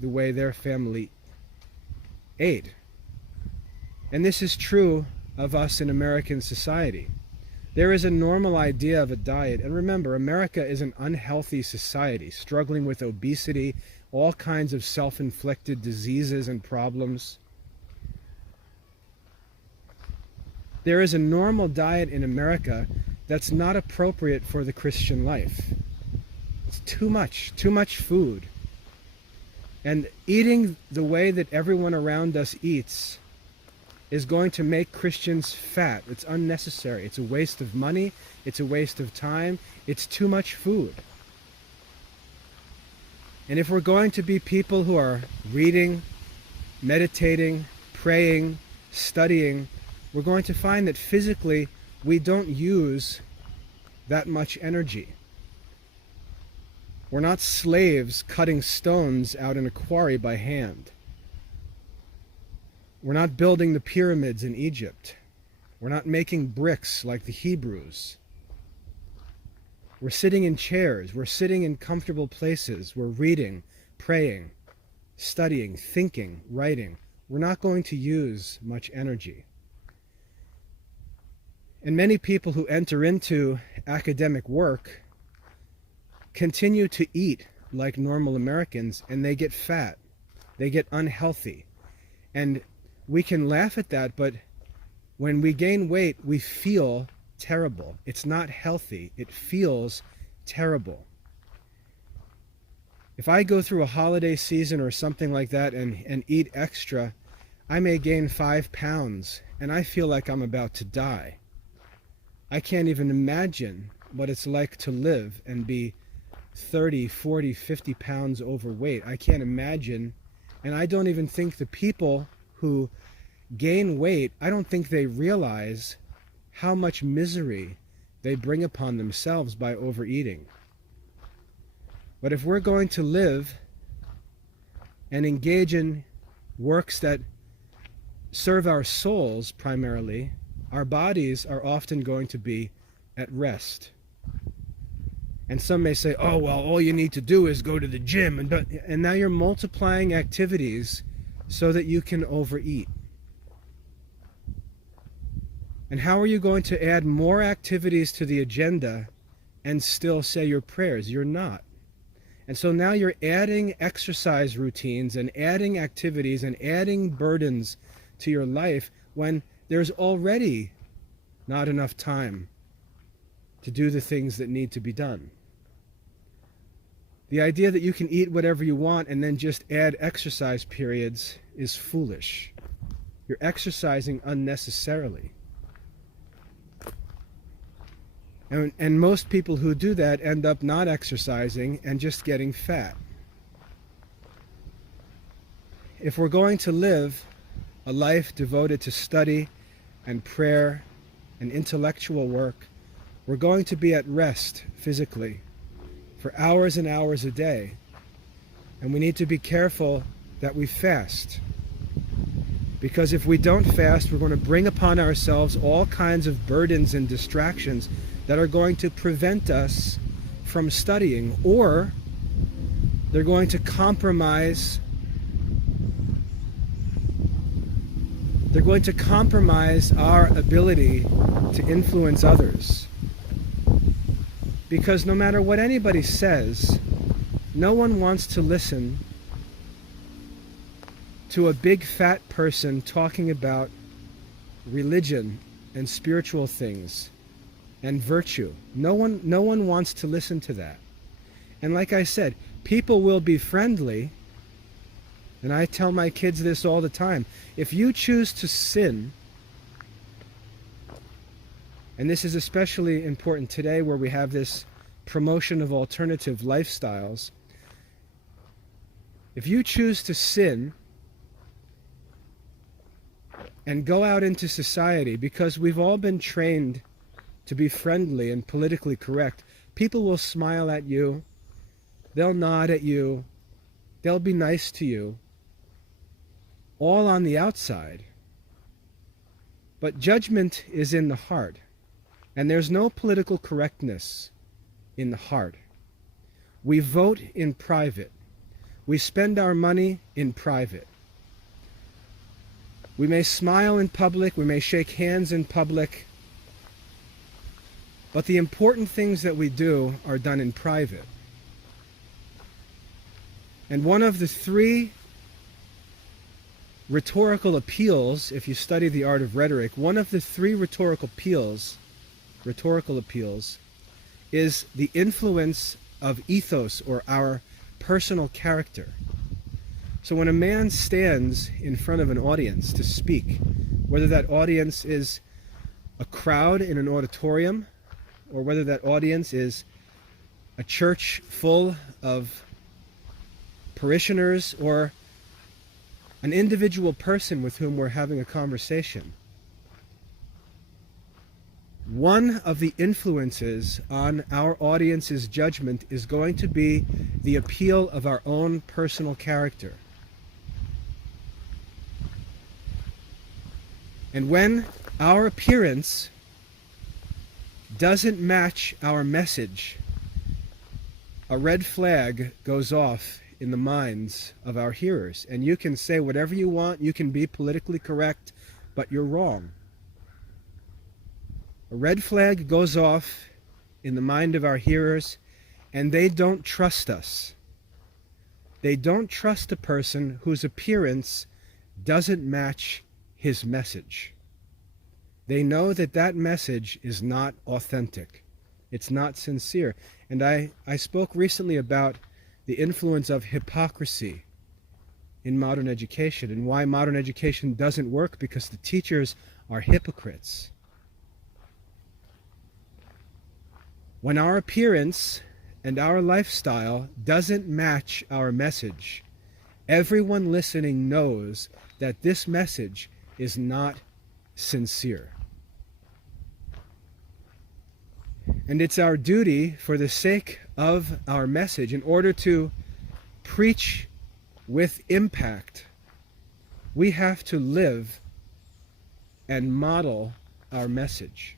the way their family ate. And this is true of us in American society. There is a normal idea of a diet, and remember, America is an unhealthy society, struggling with obesity, all kinds of self-inflicted diseases and problems. There is a normal diet in America that's not appropriate for the Christian life. It's too much food. And eating the way that everyone around us eats is going to make Christians fat. It's unnecessary. It's a waste of money. It's a waste of time. It's too much food. And if we're going to be people who are reading, meditating, praying, studying, we're going to find that physically we don't use that much energy. We're not slaves cutting stones out in a quarry by hand. We're not building the pyramids in Egypt. We're not making bricks like the Hebrews. We're sitting in chairs. We're sitting in comfortable places. We're reading, praying, studying, thinking, writing. We're not going to use much energy. And many people who enter into academic work continue to eat like normal Americans, and they get fat. They get unhealthy. And we can laugh at that, but when we gain weight, we feel terrible. It's not healthy. It feels terrible. If I go through a holiday season or something like that and eat extra, I may gain 5 pounds, and I feel like I'm about to die. I can't even imagine what it's like to live and be 30, 40, 50 pounds overweight. I can't imagine, and I don't even think the people who gain weight, I don't think they realize how much misery they bring upon themselves by overeating. But if we're going to live and engage in works that serve our souls primarily, our bodies are often going to be at rest. And some may say, oh, well, all you need to do is go to the gym. And now you're multiplying activities so that you can overeat. And how are you going to add more activities to the agenda and still say your prayers? You're not. And so now you're adding exercise routines and adding activities and adding burdens to your life when there's already not enough time to do the things that need to be done. The idea that you can eat whatever you want and then just add exercise periods is foolish. You're exercising unnecessarily. And most people who do that end up not exercising and just getting fat. If we're going to live a life devoted to study and prayer and intellectual work, we're going to be at rest physically for hours and hours a day. And we need to be careful that we fast. Because if we don't fast, we're going to bring upon ourselves all kinds of burdens and distractions that are going to prevent us from studying, or they're going to compromise our ability to influence others. Because no matter what anybody says, no one wants to listen to a big fat person talking about religion and spiritual things and virtue. No one wants to listen to that. And like I said, people will be friendly, and I tell my kids this all the time. If you choose to sin, and this is especially important today where we have this promotion of alternative lifestyles, if you choose to sin and go out into society, because we've all been trained to be friendly and politically correct, people will smile at you, they'll nod at you, they'll be nice to you, all on the outside. But judgment is in the heart, and there's no political correctness in the heart. We vote in private. We spend our money in private. We may smile in public, we may shake hands in public, but the important things that we do are done in private. And one of the three rhetorical appeals, if you study the art of rhetoric, one of the three rhetorical appeals is the influence of ethos, or our personal character. So when a man stands in front of an audience to speak, whether that audience is a crowd in an auditorium, or whether that audience is a church full of parishioners, or an individual person with whom we're having a conversation, one of the influences on our audience's judgment is going to be the appeal of our own personal character. And when our appearance doesn't match our message, a red flag goes off in the minds of our hearers. And you can say whatever you want, you can be politically correct, but you're wrong. A red flag goes off in the mind of our hearers, and they don't trust us. They don't trust a person whose appearance doesn't match his message. They know that that message is not authentic. It's not sincere. And I spoke recently about the influence of hypocrisy in modern education, and why modern education doesn't work, because the teachers are hypocrites. When our appearance and our lifestyle doesn't match our message, everyone listening knows that this message is not sincere. And it's our duty, for the sake of our message, in order to preach with impact, we have to live and model our message.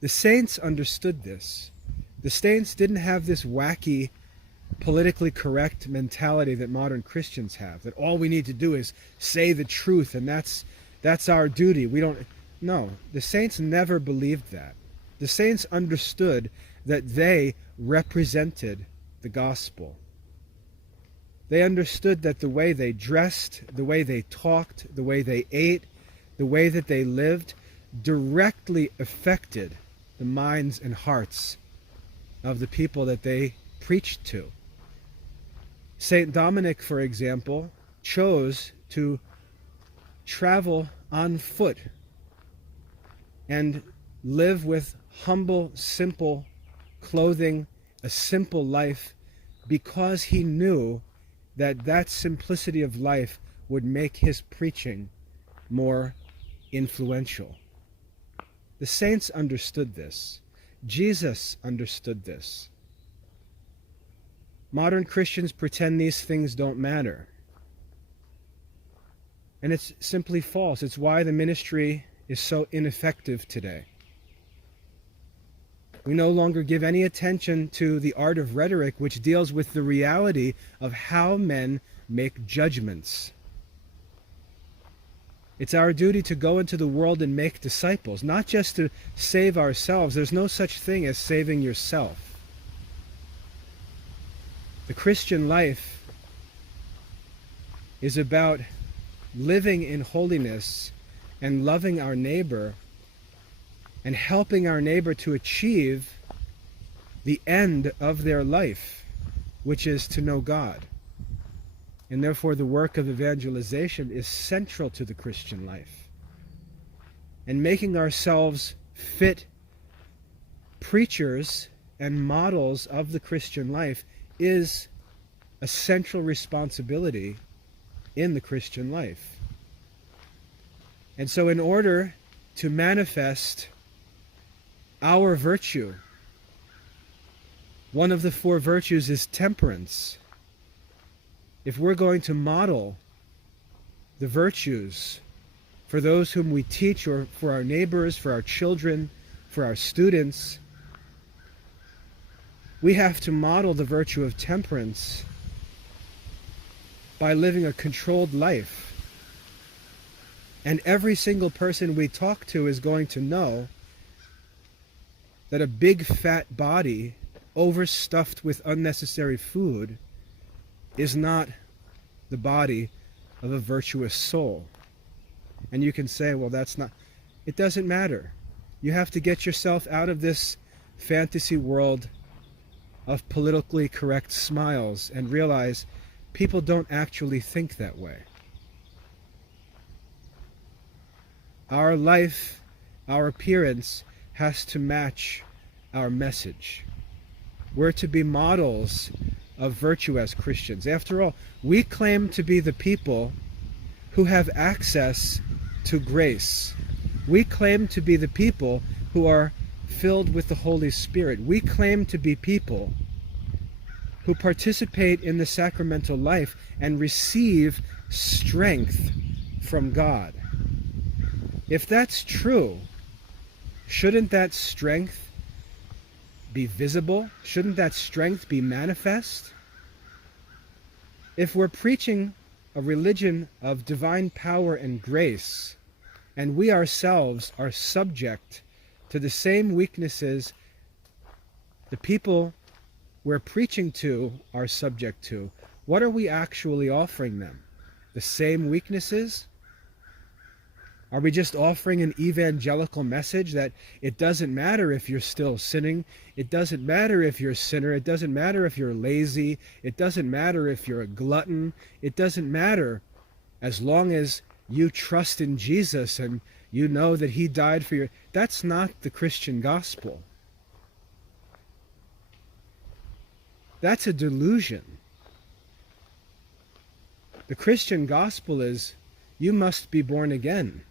The saints understood this. The saints didn't have this wacky, politically correct mentality that modern Christians have, that all we need to do is say the truth and that's our duty. No, the saints never believed that. The saints understood that they represented the gospel. They understood that the way they dressed, the way they talked, the way they ate, the way that they lived directly affected the minds and hearts of the people that they preached to. Saint Dominic, for example, chose to travel on foot and live with humble, simple clothing, a simple life, because he knew that that simplicity of life would make his preaching more influential. The saints understood this. Jesus understood this. Modern Christians pretend these things don't matter. And it's simply false. It's why the ministry is so ineffective today. We no longer give any attention to the art of rhetoric, which deals with the reality of how men make judgments. It's our duty to go into the world and make disciples, not just to save ourselves. There's no such thing as saving yourself. The Christian life is about living in holiness and loving our neighbor and helping our neighbor to achieve the end of their life, which is to know God. And therefore the work of evangelization is central to the Christian life. And making ourselves fit preachers and models of the Christian life is a central responsibility in the Christian life. And so in order to manifest our virtue, one of the 4 virtues is temperance. If we're going to model the virtues for those whom we teach, or for our neighbors, for our children, for our students, we have to model the virtue of temperance by living a controlled life. And every single person we talk to is going to know that a big fat body overstuffed with unnecessary food is not the body of a virtuous soul. And you can say, well, that's not... It doesn't matter. You have to get yourself out of this fantasy world of politically correct smiles and realize people don't actually think that way. Our life, our appearance has to match our message. We're to be models of virtue as Christians. After all, we claim to be the people who have access to grace. We claim to be the people who are filled with the Holy Spirit. We claim to be people who participate in the sacramental life and receive strength from God. If that's true, shouldn't that strength be visible? Shouldn't that strength be manifest? If we're preaching a religion of divine power and grace, and we ourselves are subject to the same weaknesses the people we're preaching to are subject to, what are we actually offering them? The same weaknesses? Are we just offering an evangelical message that it doesn't matter if you're still sinning, it doesn't matter if you're a sinner, it doesn't matter if you're lazy, it doesn't matter if you're a glutton, it doesn't matter as long as you trust in Jesus and you know that He died for your... That's not the Christian gospel. That's a delusion. The Christian gospel is, you must be born again.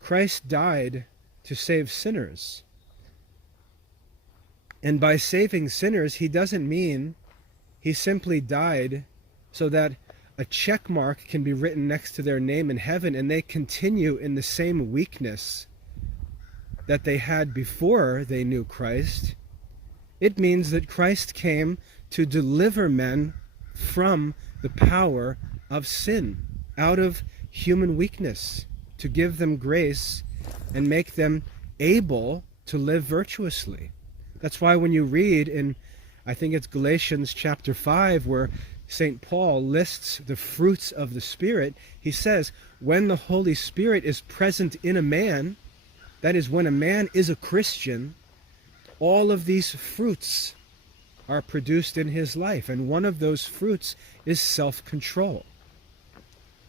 Christ died to save sinners. And by saving sinners, He doesn't mean He simply died so that a check mark can be written next to their name in heaven and they continue in the same weakness that they had before they knew Christ. It means that Christ came to deliver men from the power of sin, out of human weakness, to give them grace and make them able to live virtuously. That's why when you read in, I think it's Galatians chapter 5, where St. Paul lists the fruits of the Spirit, he says, when the Holy Spirit is present in a man, that is, when a man is a Christian, all of these fruits are produced in his life. And one of those fruits is self-control.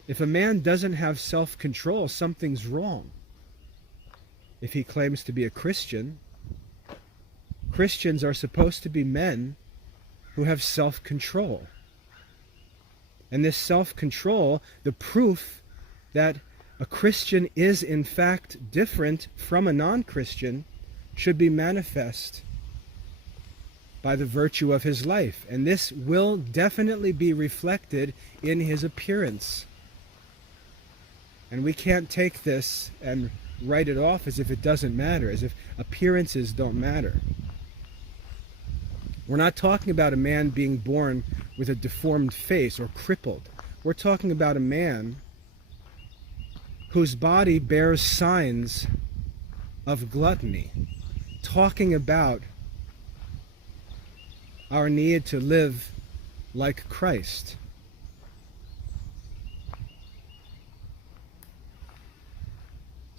If a man doesn't have self-control, something's wrong. If he claims to be a Christian, Christians are supposed to be men who have self-control. And this self-control, the proof that a Christian is in fact different from a non-Christian, should be manifest by the virtue of his life. And this will definitely be reflected in his appearance. And we can't take this and write it off as if it doesn't matter, as if appearances don't matter. We're not talking about a man being born with a deformed face or crippled. We're talking about a man whose body bears signs of gluttony, talking about our need to live like Christ.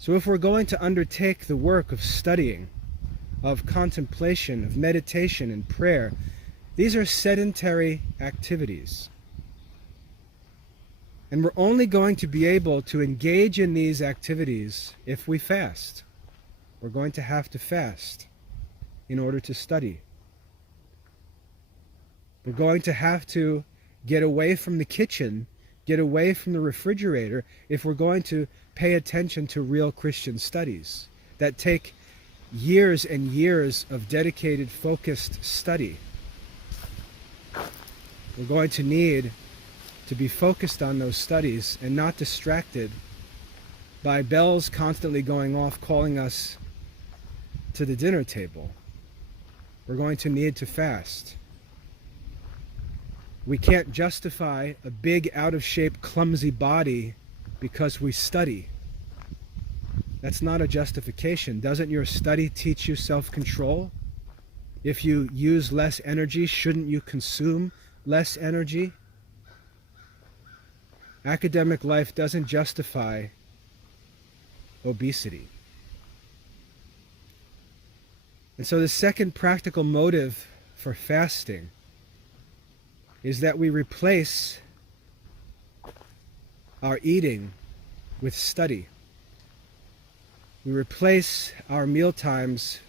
So if we're going to undertake the work of studying, of contemplation, of meditation and prayer, these are sedentary activities. And we're only going to be able to engage in these activities if we fast. We're going to have to fast in order to study. We're going to have to get away from the kitchen, get away from the refrigerator, if we're going to pay attention to real Christian studies that take years and years of dedicated, focused study. We're going to need to be focused on those studies and not distracted by bells constantly going off calling us to the dinner table. We're going to need to fast. We can't justify a big, out-of-shape, clumsy body because we study. That's not a justification. Doesn't your study teach you self-control? If you use less energy, shouldn't you consume less energy? Academic life doesn't justify obesity. And so the second practical motive for fasting is that we replace our eating with study. We replace our meal times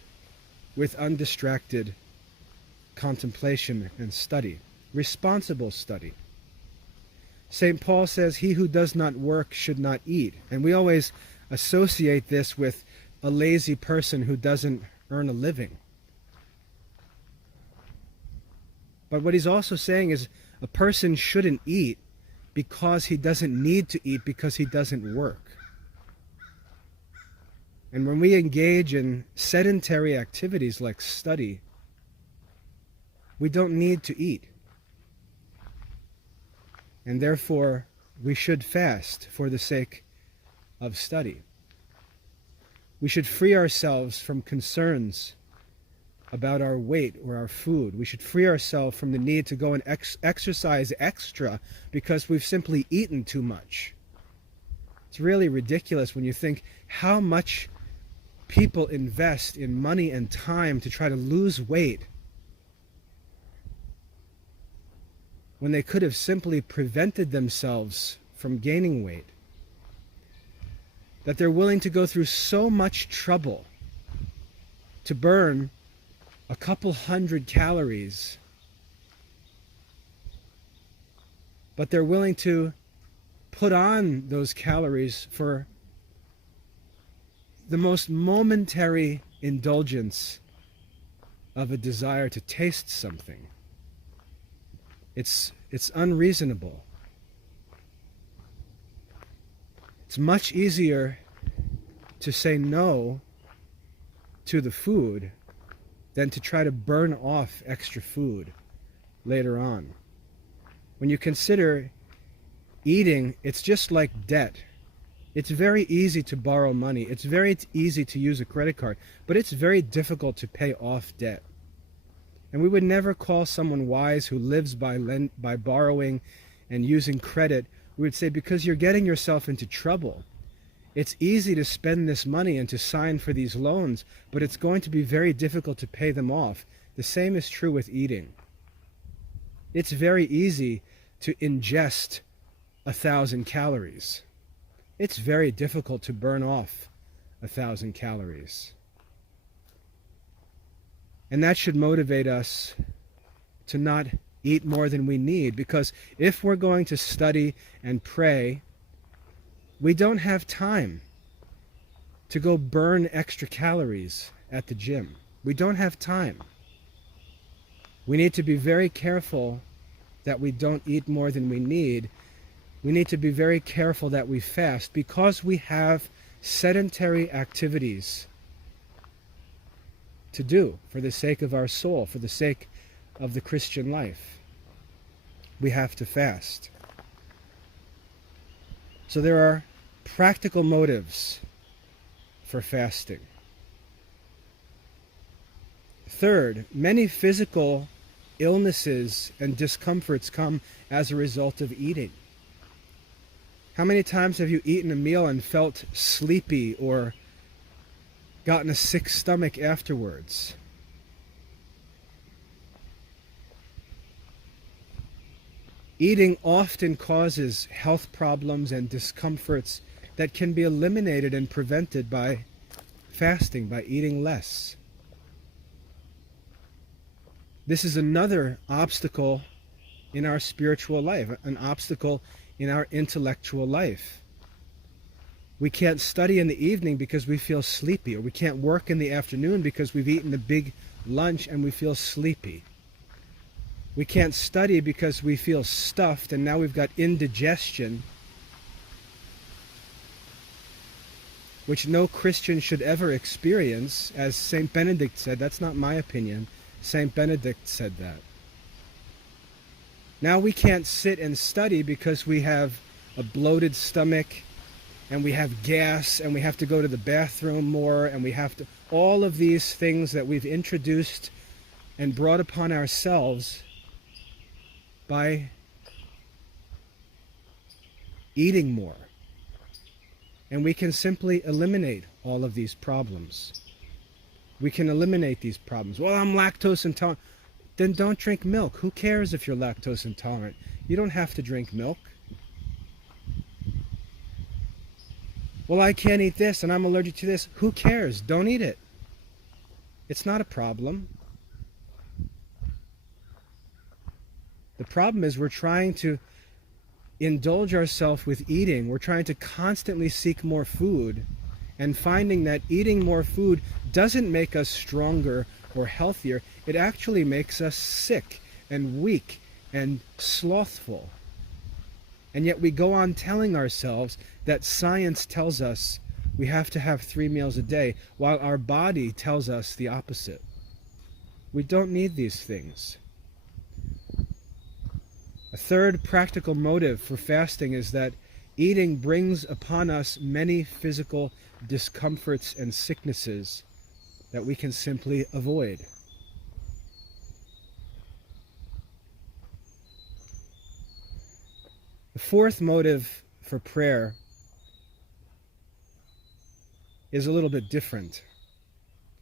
with undistracted contemplation and study, responsible study. St. Paul says, "He who does not work should not eat." And we always associate this with a lazy person who doesn't earn a living. But what he's also saying is a person shouldn't eat because he doesn't need to eat, because he doesn't work. And when we engage in sedentary activities like study, we don't need to eat. And therefore, we should fast for the sake of study. We should free ourselves from concerns about our weight or our food. We should free ourselves from the need to go and exercise extra because we've simply eaten too much. It's really ridiculous when you think how much people invest in money and time to try to lose weight when they could have simply prevented themselves from gaining weight. That they're willing to go through so much trouble to burn a couple hundred calories, but they're willing to put on those calories for the most momentary indulgence of a desire to taste something. It's unreasonable. It's much easier to say no to the food than to try to burn off extra food later on. When you consider eating, it's just like debt. It's very easy to borrow money. It's very easy to use a credit card, but it's very difficult to pay off debt. And we would never call someone wise who lives by borrowing and using credit. We would say, because you're getting yourself into trouble. It's easy to spend this money and to sign for these loans, but it's going to be very difficult to pay them off. The same is true with eating. It's very easy to ingest 1,000 calories. It's very difficult to burn off 1,000 calories. And that should motivate us to not eat more than we need, because if we're going to study and pray, we don't have time to go burn extra calories at the gym. We don't have time. We need to be very careful that we don't eat more than we need. We need to be very careful that we fast because we have sedentary activities to do for the sake of our soul, for the sake of the Christian life. We have to fast. So there are practical motives for fasting. Third, many physical illnesses and discomforts come as a result of eating. How many times have you eaten a meal and felt sleepy or gotten a sick stomach afterwards? Eating often causes health problems and discomforts that can be eliminated and prevented by fasting, by eating less. This is another obstacle in our spiritual life, an obstacle in our intellectual life. We can't study in the evening because we feel sleepy, or we can't work in the afternoon because we've eaten a big lunch and we feel sleepy. We can't study because we feel stuffed and now we've got indigestion, which no Christian should ever experience. As St. Benedict said, that's not my opinion, St. Benedict said that. Now we can't sit and study because we have a bloated stomach and we have gas and we have to go to the bathroom more and we have to, all of these things that we've introduced and brought upon ourselves by eating more. And we can simply eliminate all of these problems. We can eliminate these problems. Well, I'm lactose intolerant. Then don't drink milk. Who cares if you're lactose intolerant? You don't have to drink milk. Well, I can't eat this and I'm allergic to this. Who cares? Don't eat it. It's not a problem. The problem is we're trying to indulge ourselves with eating. We're trying to constantly seek more food, and finding that eating more food doesn't make us stronger or healthier. It actually makes us sick and weak and slothful. And yet we go on telling ourselves that science tells us we have to have 3 meals a day, while our body tells us the opposite. We don't need these things. A third practical motive for fasting is that eating brings upon us many physical discomforts and sicknesses that we can simply avoid. The fourth motive for prayer is a little bit different.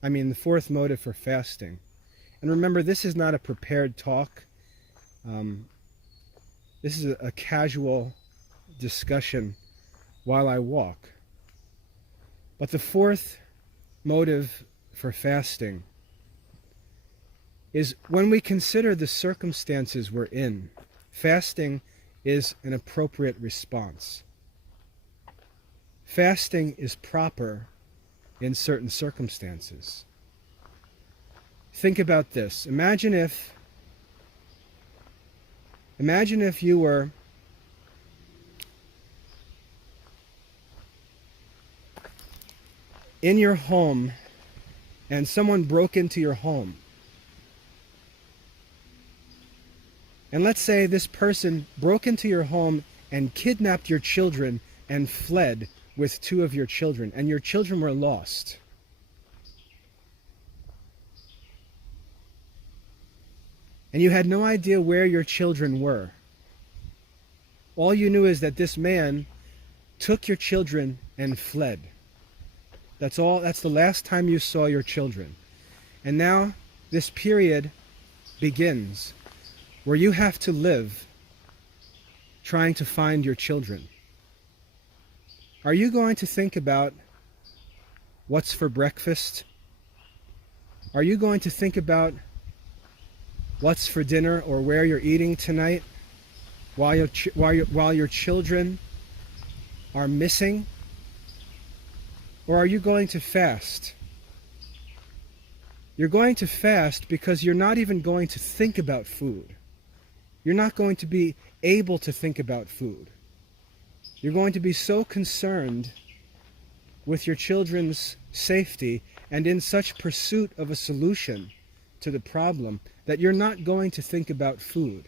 The fourth motive for fasting. And remember, this is not a prepared talk. This is a casual discussion while I walk. But the fourth motive for fasting is when we consider the circumstances we're in, fasting is an appropriate response. Fasting is proper in certain circumstances. Think about this. Imagine if you were in your home and someone broke into your home. And let's say this person broke into your home and kidnapped your children and fled with 2 of your children, and your children were lost. And you had no idea where your children were. All you knew is that this man took your children and fled. That's all. That's the last time you saw your children. And now this period begins where you have to live trying to find your children. Are you going to think about what's for breakfast? Are you going to think about what's for dinner or where you're eating tonight while your children are missing? Or are you going to fast? You're going to fast because you're not even going to think about food. You're not going to be able to think about food. You're going to be so concerned with your children's safety and in such pursuit of a solution to the problem that you're not going to think about food.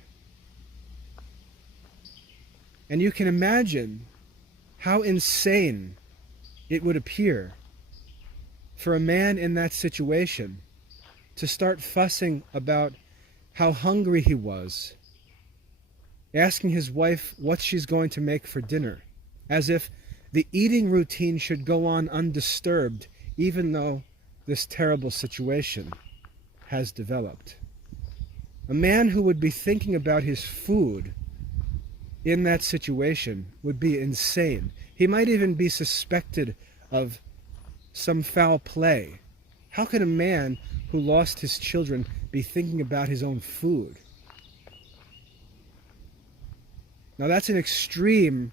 And you can imagine how insane it would appear for a man in that situation to start fussing about how hungry he was, asking his wife what she's going to make for dinner. as if the eating routine should go on undisturbed, even though this terrible situation has developed. A man who would be thinking about his food in that situation would be insane. He might even be suspected of some foul play. How could a man who lost his children be thinking about his own food? Now that's an extreme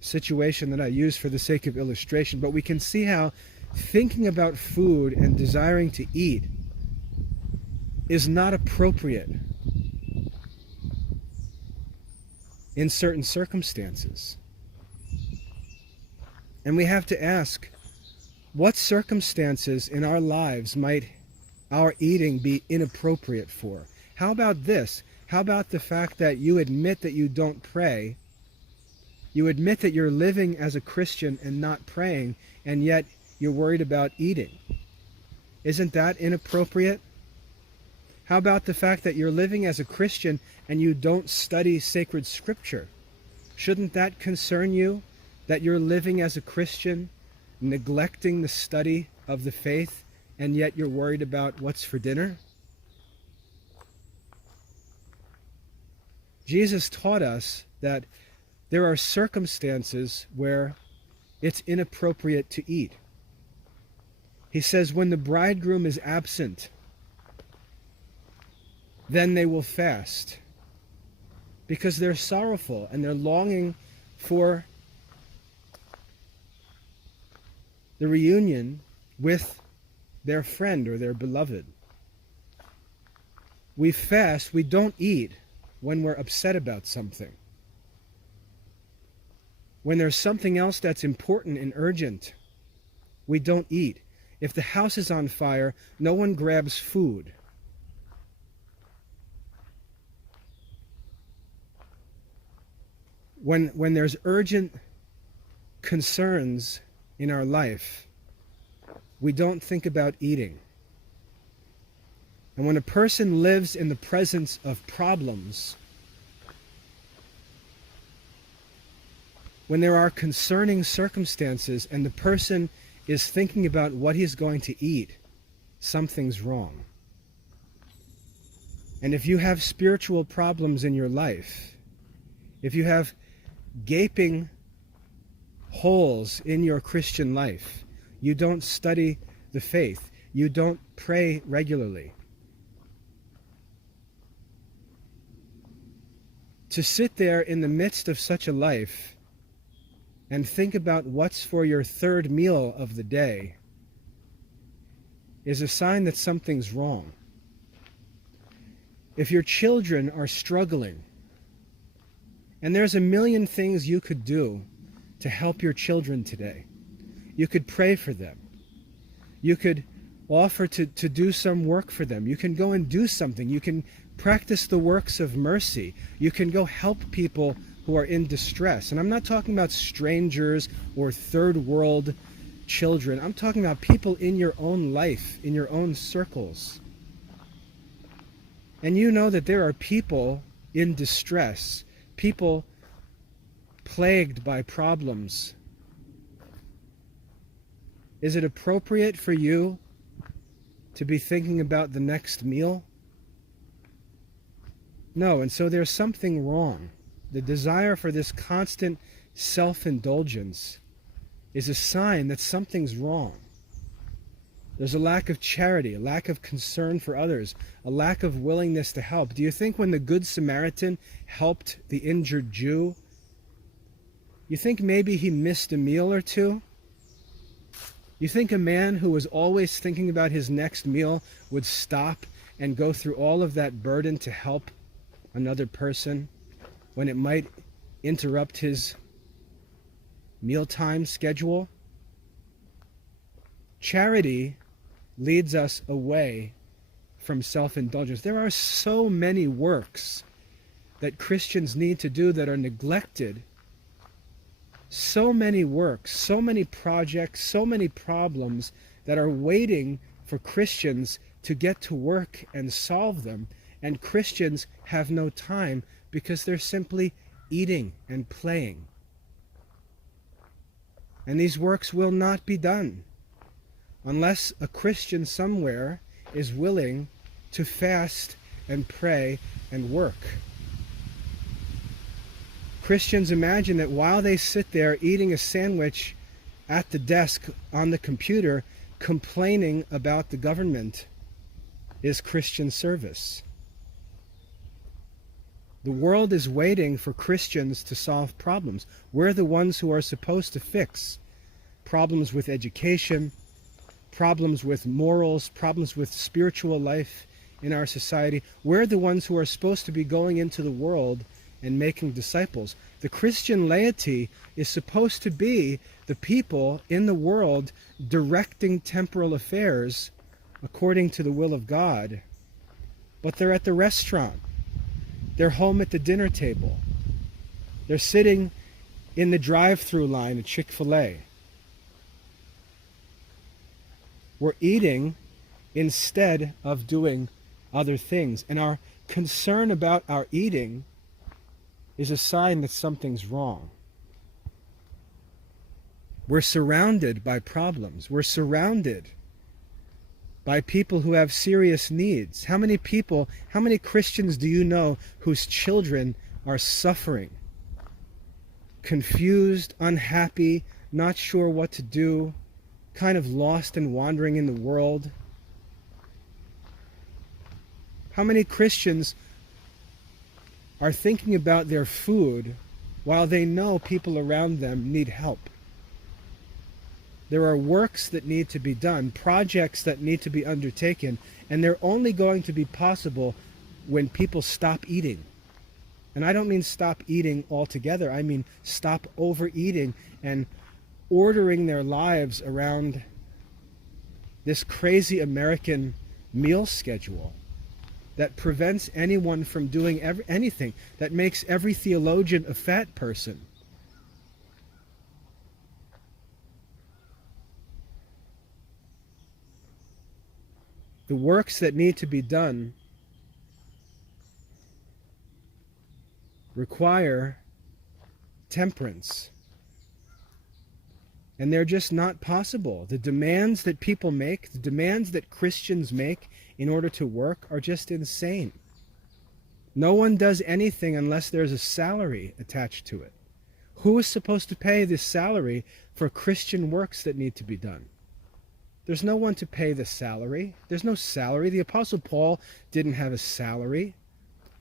situation that I use for the sake of illustration, but we can see how thinking about food and desiring to eat is not appropriate in certain circumstances. And we have to ask, what circumstances in our lives might our eating be inappropriate for? How about this? How about the fact that you admit that you don't pray? You admit that you're living as a Christian and not praying, and yet you're worried about eating. Isn't that inappropriate? How about the fact that you're living as a Christian and you don't study sacred scripture? Shouldn't that concern you, that you're living as a Christian, neglecting the study of the faith, and yet you're worried about what's for dinner? Jesus taught us that there are circumstances where it's inappropriate to eat. He says, when the bridegroom is absent, then they will fast, because they're sorrowful and they're longing for the reunion with their friend or their beloved. We fast, we don't eat when we're upset about something. When there's something else that's important and urgent, we don't eat. If the house is on fire, no one grabs food. When there's urgent concerns in our life, we don't think about eating. And when a person lives in the presence of problems, when there are concerning circumstances and the person is thinking about what he's going to eat, something's wrong. And if you have spiritual problems in your life, if you have gaping holes in your Christian life, you don't study the faith, you don't pray regularly. To sit there in the midst of such a life and think about what's for your third meal of the day is a sign that something's wrong. If your children are struggling, and there's a million things you could do to help your children today. You could pray for them. You could offer to do some work for them. You can go and do something. You can practice the works of mercy. You can go help people who are in distress. And I'm not talking about strangers or third world children. I'm talking about people in your own life, in your own circles. And you know that there are people in distress, people plagued by problems. Is it appropriate for you to be thinking about the next meal? No, and so there's something wrong. The desire for this constant self-indulgence is a sign that something's wrong. There's a lack of charity, a lack of concern for others, a lack of willingness to help. Do you think when the Good Samaritan helped the injured Jew, you think maybe he missed a meal or two? You think a man who was always thinking about his next meal would stop and go through all of that burden to help another person when it might interrupt his mealtime schedule? Charity leads us away from self-indulgence. There are so many works that Christians need to do that are neglected. So many works, so many projects, so many problems that are waiting for Christians to get to work and solve them. And Christians have no time because they're simply eating and playing. And these works will not be done unless a Christian somewhere is willing to fast and pray and work. Christians imagine that while they sit there eating a sandwich at the desk on the computer, complaining about the government is Christian service. The world is waiting for Christians to solve problems. We're the ones who are supposed to fix problems with education, problems with morals, problems with spiritual life in our society. We're the ones who are supposed to be going into the world and making disciples. The Christian laity is supposed to be the people in the world directing temporal affairs according to the will of God. But they're at the restaurant. They're home at the dinner table. They're sitting in the drive-through line at Chick-fil-A. We're eating instead of doing other things. And our concern about our eating is a sign that something's wrong. We're surrounded by problems. We're surrounded by people who have serious needs. How many Christians do you know whose children are suffering? Confused, unhappy, not sure what to do, kind of lost and wandering in the world? How many Christians are thinking about their food while they know people around them need help? There are works that need to be done, projects that need to be undertaken, and they're only going to be possible when people stop eating. And I don't mean stop eating altogether. I mean stop overeating and ordering their lives around this crazy American meal schedule that prevents anyone from doing anything, that makes every theologian a fat person. The works that need to be done require temperance. And they're just not possible. The demands that people make, the demands that Christians make in order to work are just insane. No one does anything unless there's a salary attached to it. Who is supposed to pay this salary for Christian works that need to be done? There's no one to pay the salary. There's no salary. The Apostle Paul didn't have a salary.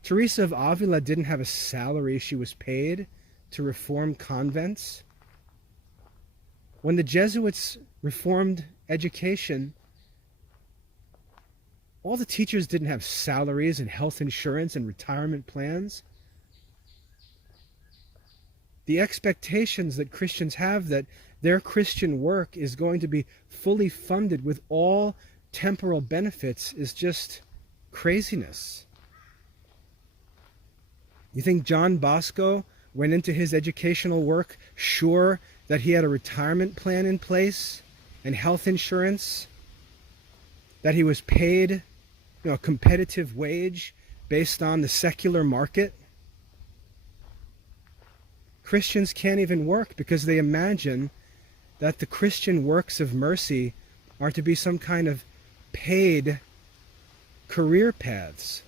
Teresa of Avila didn't have a salary she was paid to reform convents. When the Jesuits reformed education, all the teachers didn't have salaries and health insurance and retirement plans. The expectations that Christians have that their Christian work is going to be fully funded with all temporal benefits is just craziness. You think John Bosco went into his educational work sure that he had a retirement plan in place and health insurance, that he was paid a competitive wage based on the secular market? Christians can't even work because they imagine that the Christian works of mercy are to be some kind of paid career paths.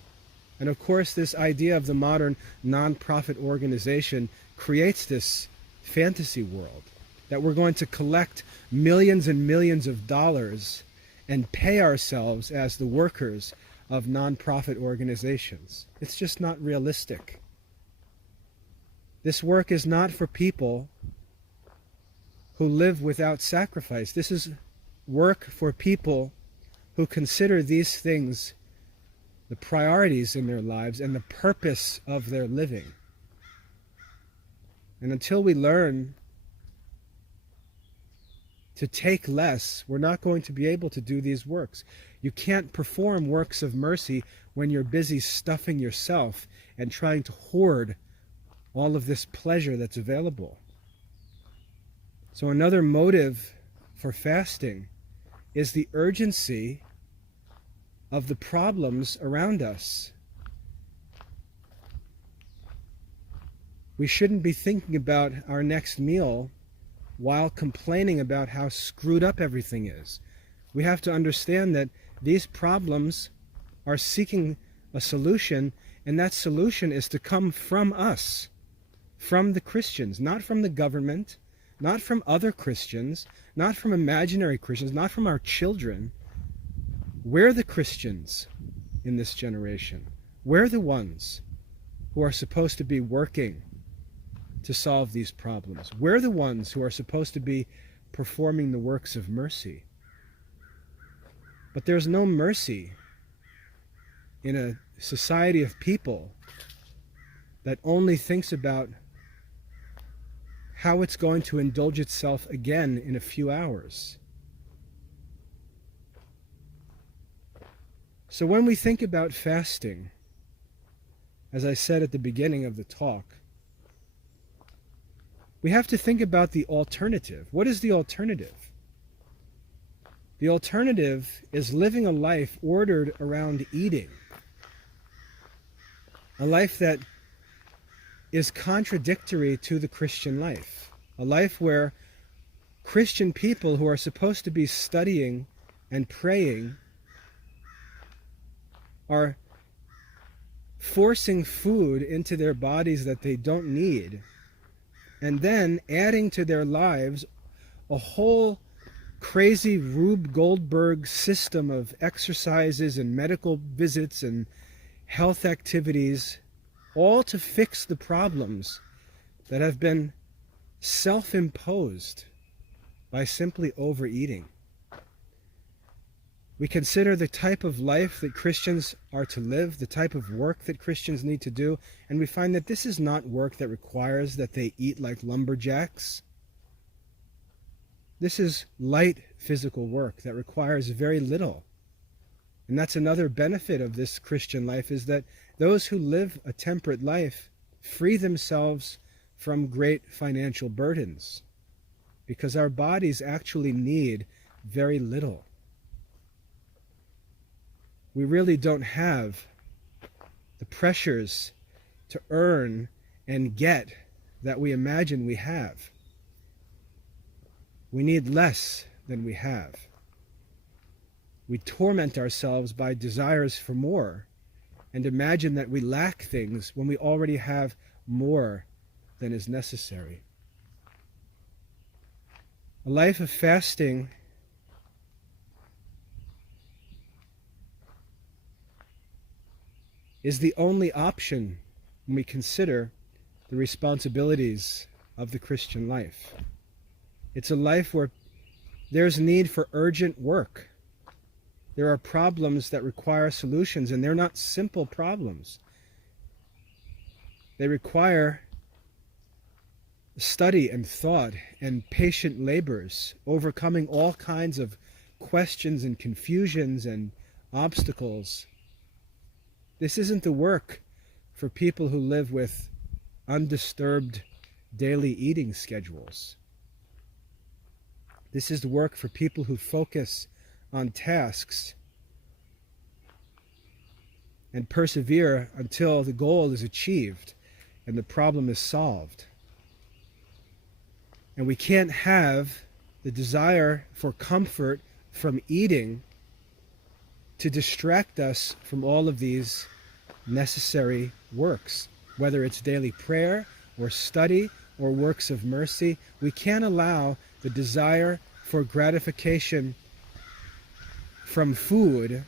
And of course, this idea of the modern non-profit organization creates this fantasy world that we're going to collect millions and millions of dollars and pay ourselves as the workers of non-profit organizations. It's just not realistic. This work is not for people who live without sacrifice. This is work for people who consider these things the priorities in their lives and the purpose of their living. And until we learn to take less, we're not going to be able to do these works. You can't perform works of mercy when you're busy stuffing yourself and trying to hoard all of this pleasure that's available. So another motive for fasting is the urgency of the problems around us. We shouldn't be thinking about our next meal while complaining about how screwed up everything is. We have to understand that these problems are seeking a solution, and that solution is to come from us, from the Christians, not from the government, not from other Christians, not from imaginary Christians, not from our children. We're the Christians in this generation. We're the ones who are supposed to be working to solve these problems. We're the ones who are supposed to be performing the works of mercy. But there's no mercy in a society of people that only thinks about how it's going to indulge itself again in a few hours. So when we think about fasting, as I said at the beginning of the talk, we have to think about the alternative. What is the alternative? The alternative is living a life ordered around eating. A life that is contradictory to the Christian life. A life where Christian people who are supposed to be studying and praying are forcing food into their bodies that they don't need, and then adding to their lives a whole crazy Rube Goldberg system of exercises and medical visits and health activities, all to fix the problems that have been self-imposed by simply overeating. We consider the type of life that Christians are to live, the type of work that Christians need to do, and we find that this is not work that requires that they eat like lumberjacks. This is light physical work that requires very little. And that's another benefit of this Christian life, is that those who live a temperate life free themselves from great financial burdens, because our bodies actually need very little. We really don't have the pressures to earn and get that we imagine we have. We need less than we have. We torment ourselves by desires for more and imagine that we lack things when we already have more than is necessary. A life of fasting is the only option when we consider the responsibilities of the Christian life. It's a life where there's need for urgent work. There are problems that require solutions, and they're not simple problems. They require study and thought and patient labors, overcoming all kinds of questions and confusions and obstacles. This isn't the work for people who live with undisturbed daily eating schedules. This is the work for people who focus on tasks and persevere until the goal is achieved and the problem is solved. And we can't have the desire for comfort from eating to distract us from all of these necessary works, whether it's daily prayer or study or works of mercy. We can't allow the desire for gratification from food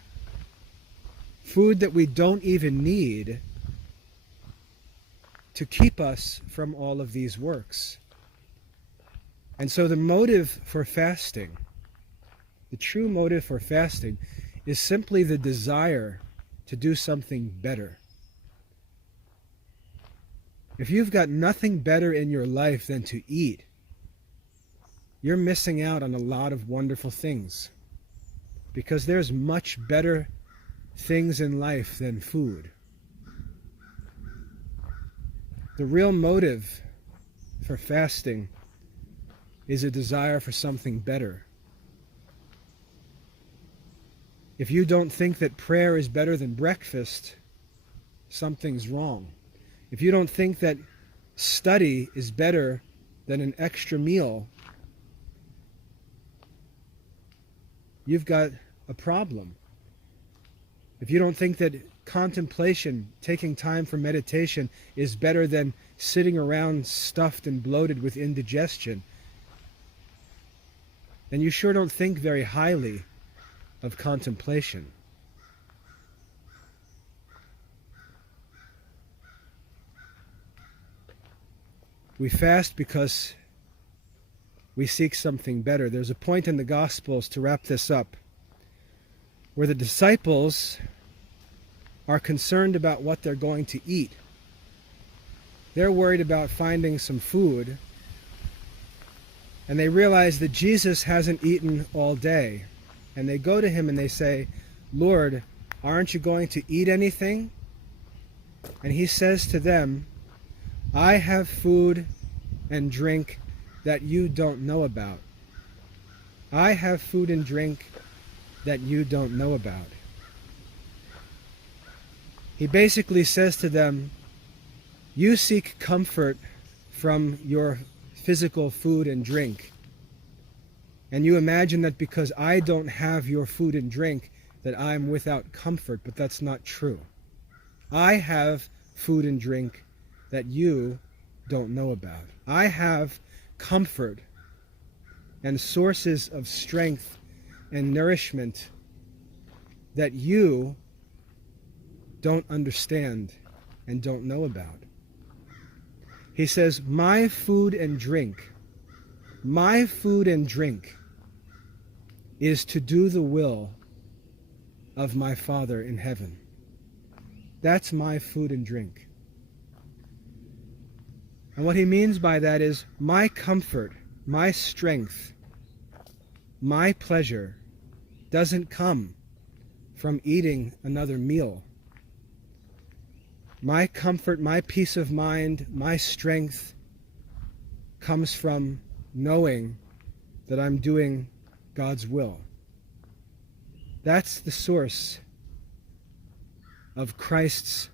that we don't even need, to keep us from all of these works. And so the motive for fasting, the true motive for fasting, is simply the desire to do something better. If you've got nothing better in your life than to eat, you're missing out on a lot of wonderful things, because there's much better things in life than food. The real motive for fasting is a desire for something better. If you don't think that prayer is better than breakfast, something's wrong. If you don't think that study is better than an extra meal, you've got a problem. If you don't think that contemplation, taking time for meditation, is better than sitting around stuffed and bloated with indigestion, then you sure don't think very highly of contemplation. We fast because we seek something better. There's a point in the Gospels, to wrap this up, where the disciples are concerned about what they're going to eat. They're worried about finding some food, and they realize that Jesus hasn't eaten all day. And they go to him and they say, "Lord, aren't you going to eat anything?" And he says to them, "I have food and drink that you don't know about. I have food and drink that you don't know about." He basically says to them, you seek comfort from your physical food and drink, and you imagine that because I don't have your food and drink that I'm without comfort, but that's not true. I have food and drink that you don't know about. I have comfort and sources of strength and nourishment that you don't understand and don't know about. He says, my food and drink is to do the will of my Father in heaven. That's my food and drink. And what he means by that is my comfort, my strength, my pleasure doesn't come from eating another meal. My comfort, my peace of mind, my strength comes from knowing that I'm doing God's will. That's the source of Christ's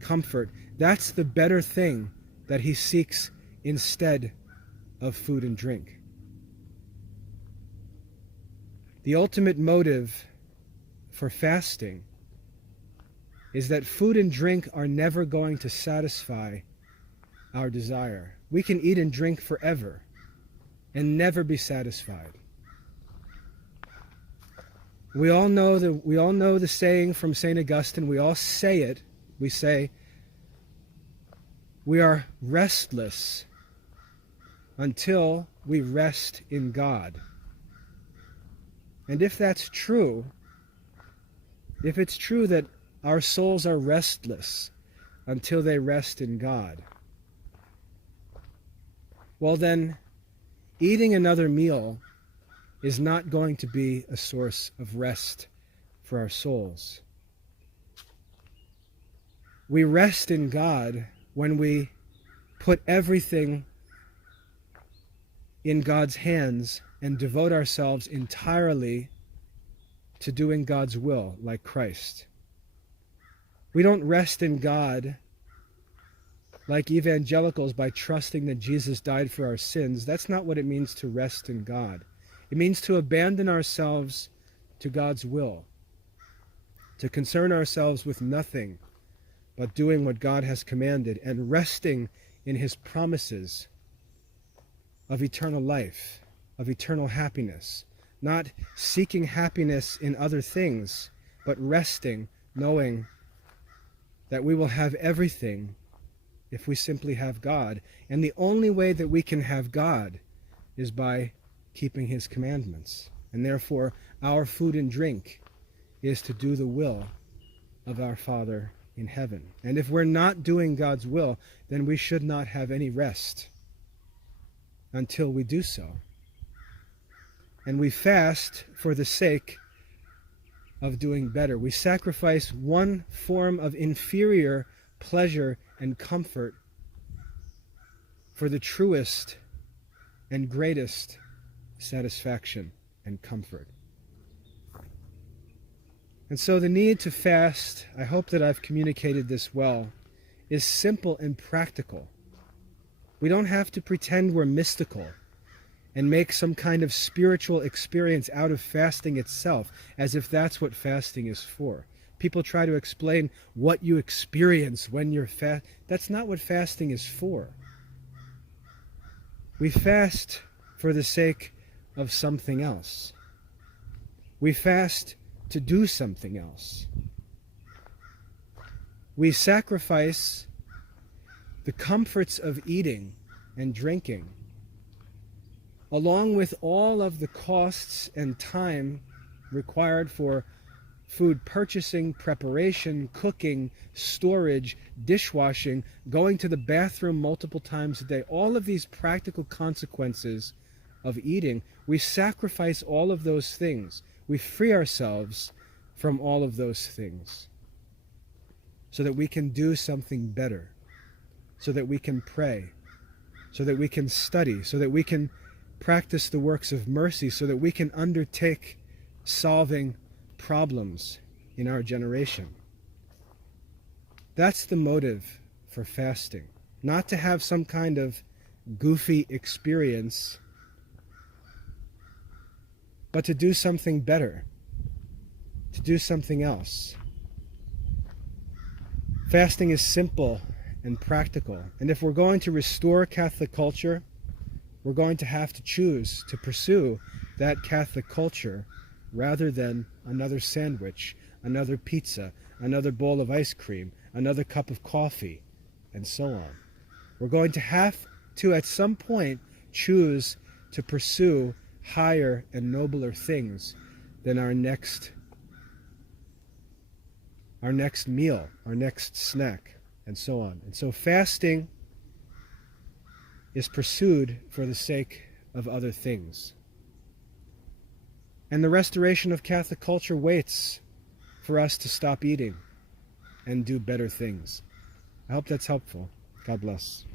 comfort. That's the better thing that he seeks instead of food and drink. The ultimate motive for fasting is that food and drink are never going to satisfy our desire. We can eat and drink forever and never be satisfied. We all know the saying from St. Augustine. We all say it. We say, we are restless until we rest in God. And if that's true, if it's true that our souls are restless until they rest in God, well then, eating another meal is not going to be a source of rest for our souls. We rest in God when we put everything in God's hands and devote ourselves entirely to doing God's will, like Christ. We don't rest in God like evangelicals by trusting that Jesus died for our sins. That's not what it means to rest in God. It means to abandon ourselves to God's will, to concern ourselves with nothing but doing what God has commanded and resting in his promises of eternal life, of eternal happiness, not seeking happiness in other things, but resting, knowing that we will have everything if we simply have God. And the only way that we can have God is by keeping his commandments. And therefore, our food and drink is to do the will of our Father in heaven. And if we're not doing God's will, then we should not have any rest until we do so. And we fast for the sake of doing better. We sacrifice one form of inferior pleasure and comfort for the truest and greatest satisfaction and comfort. And so the need to fast, I hope that I've communicated this well, is simple and practical. We don't have to pretend we're mystical and make some kind of spiritual experience out of fasting itself, as if that's what fasting is for. People try to explain what you experience when you're fast. That's not what fasting is for. We fast for the sake of something else. We fast to do something else. We sacrifice the comforts of eating and drinking, along with all of the costs and time required for food purchasing, preparation, cooking, storage, dishwashing, going to the bathroom multiple times a day. All of these practical consequences of eating, we sacrifice all of those things. We free ourselves from all of those things so that we can do something better, so that we can pray, so that we can study, so that we can practice the works of mercy, so that we can undertake solving problems in our generation. That's the motive for fasting. Not to have some kind of goofy experience, but to do something better, to do something else. Fasting is simple and practical. And if we're going to restore Catholic culture, we're going to have to choose to pursue that Catholic culture rather than another sandwich, another pizza, another bowl of ice cream, another cup of coffee, and so on. We're going to have to, at some point, choose to pursue higher and nobler things than our next meal, our next snack, and so on. And so fasting is pursued for the sake of other things. And the restoration of Catholic culture waits for us to stop eating and do better things. I hope that's helpful. God bless.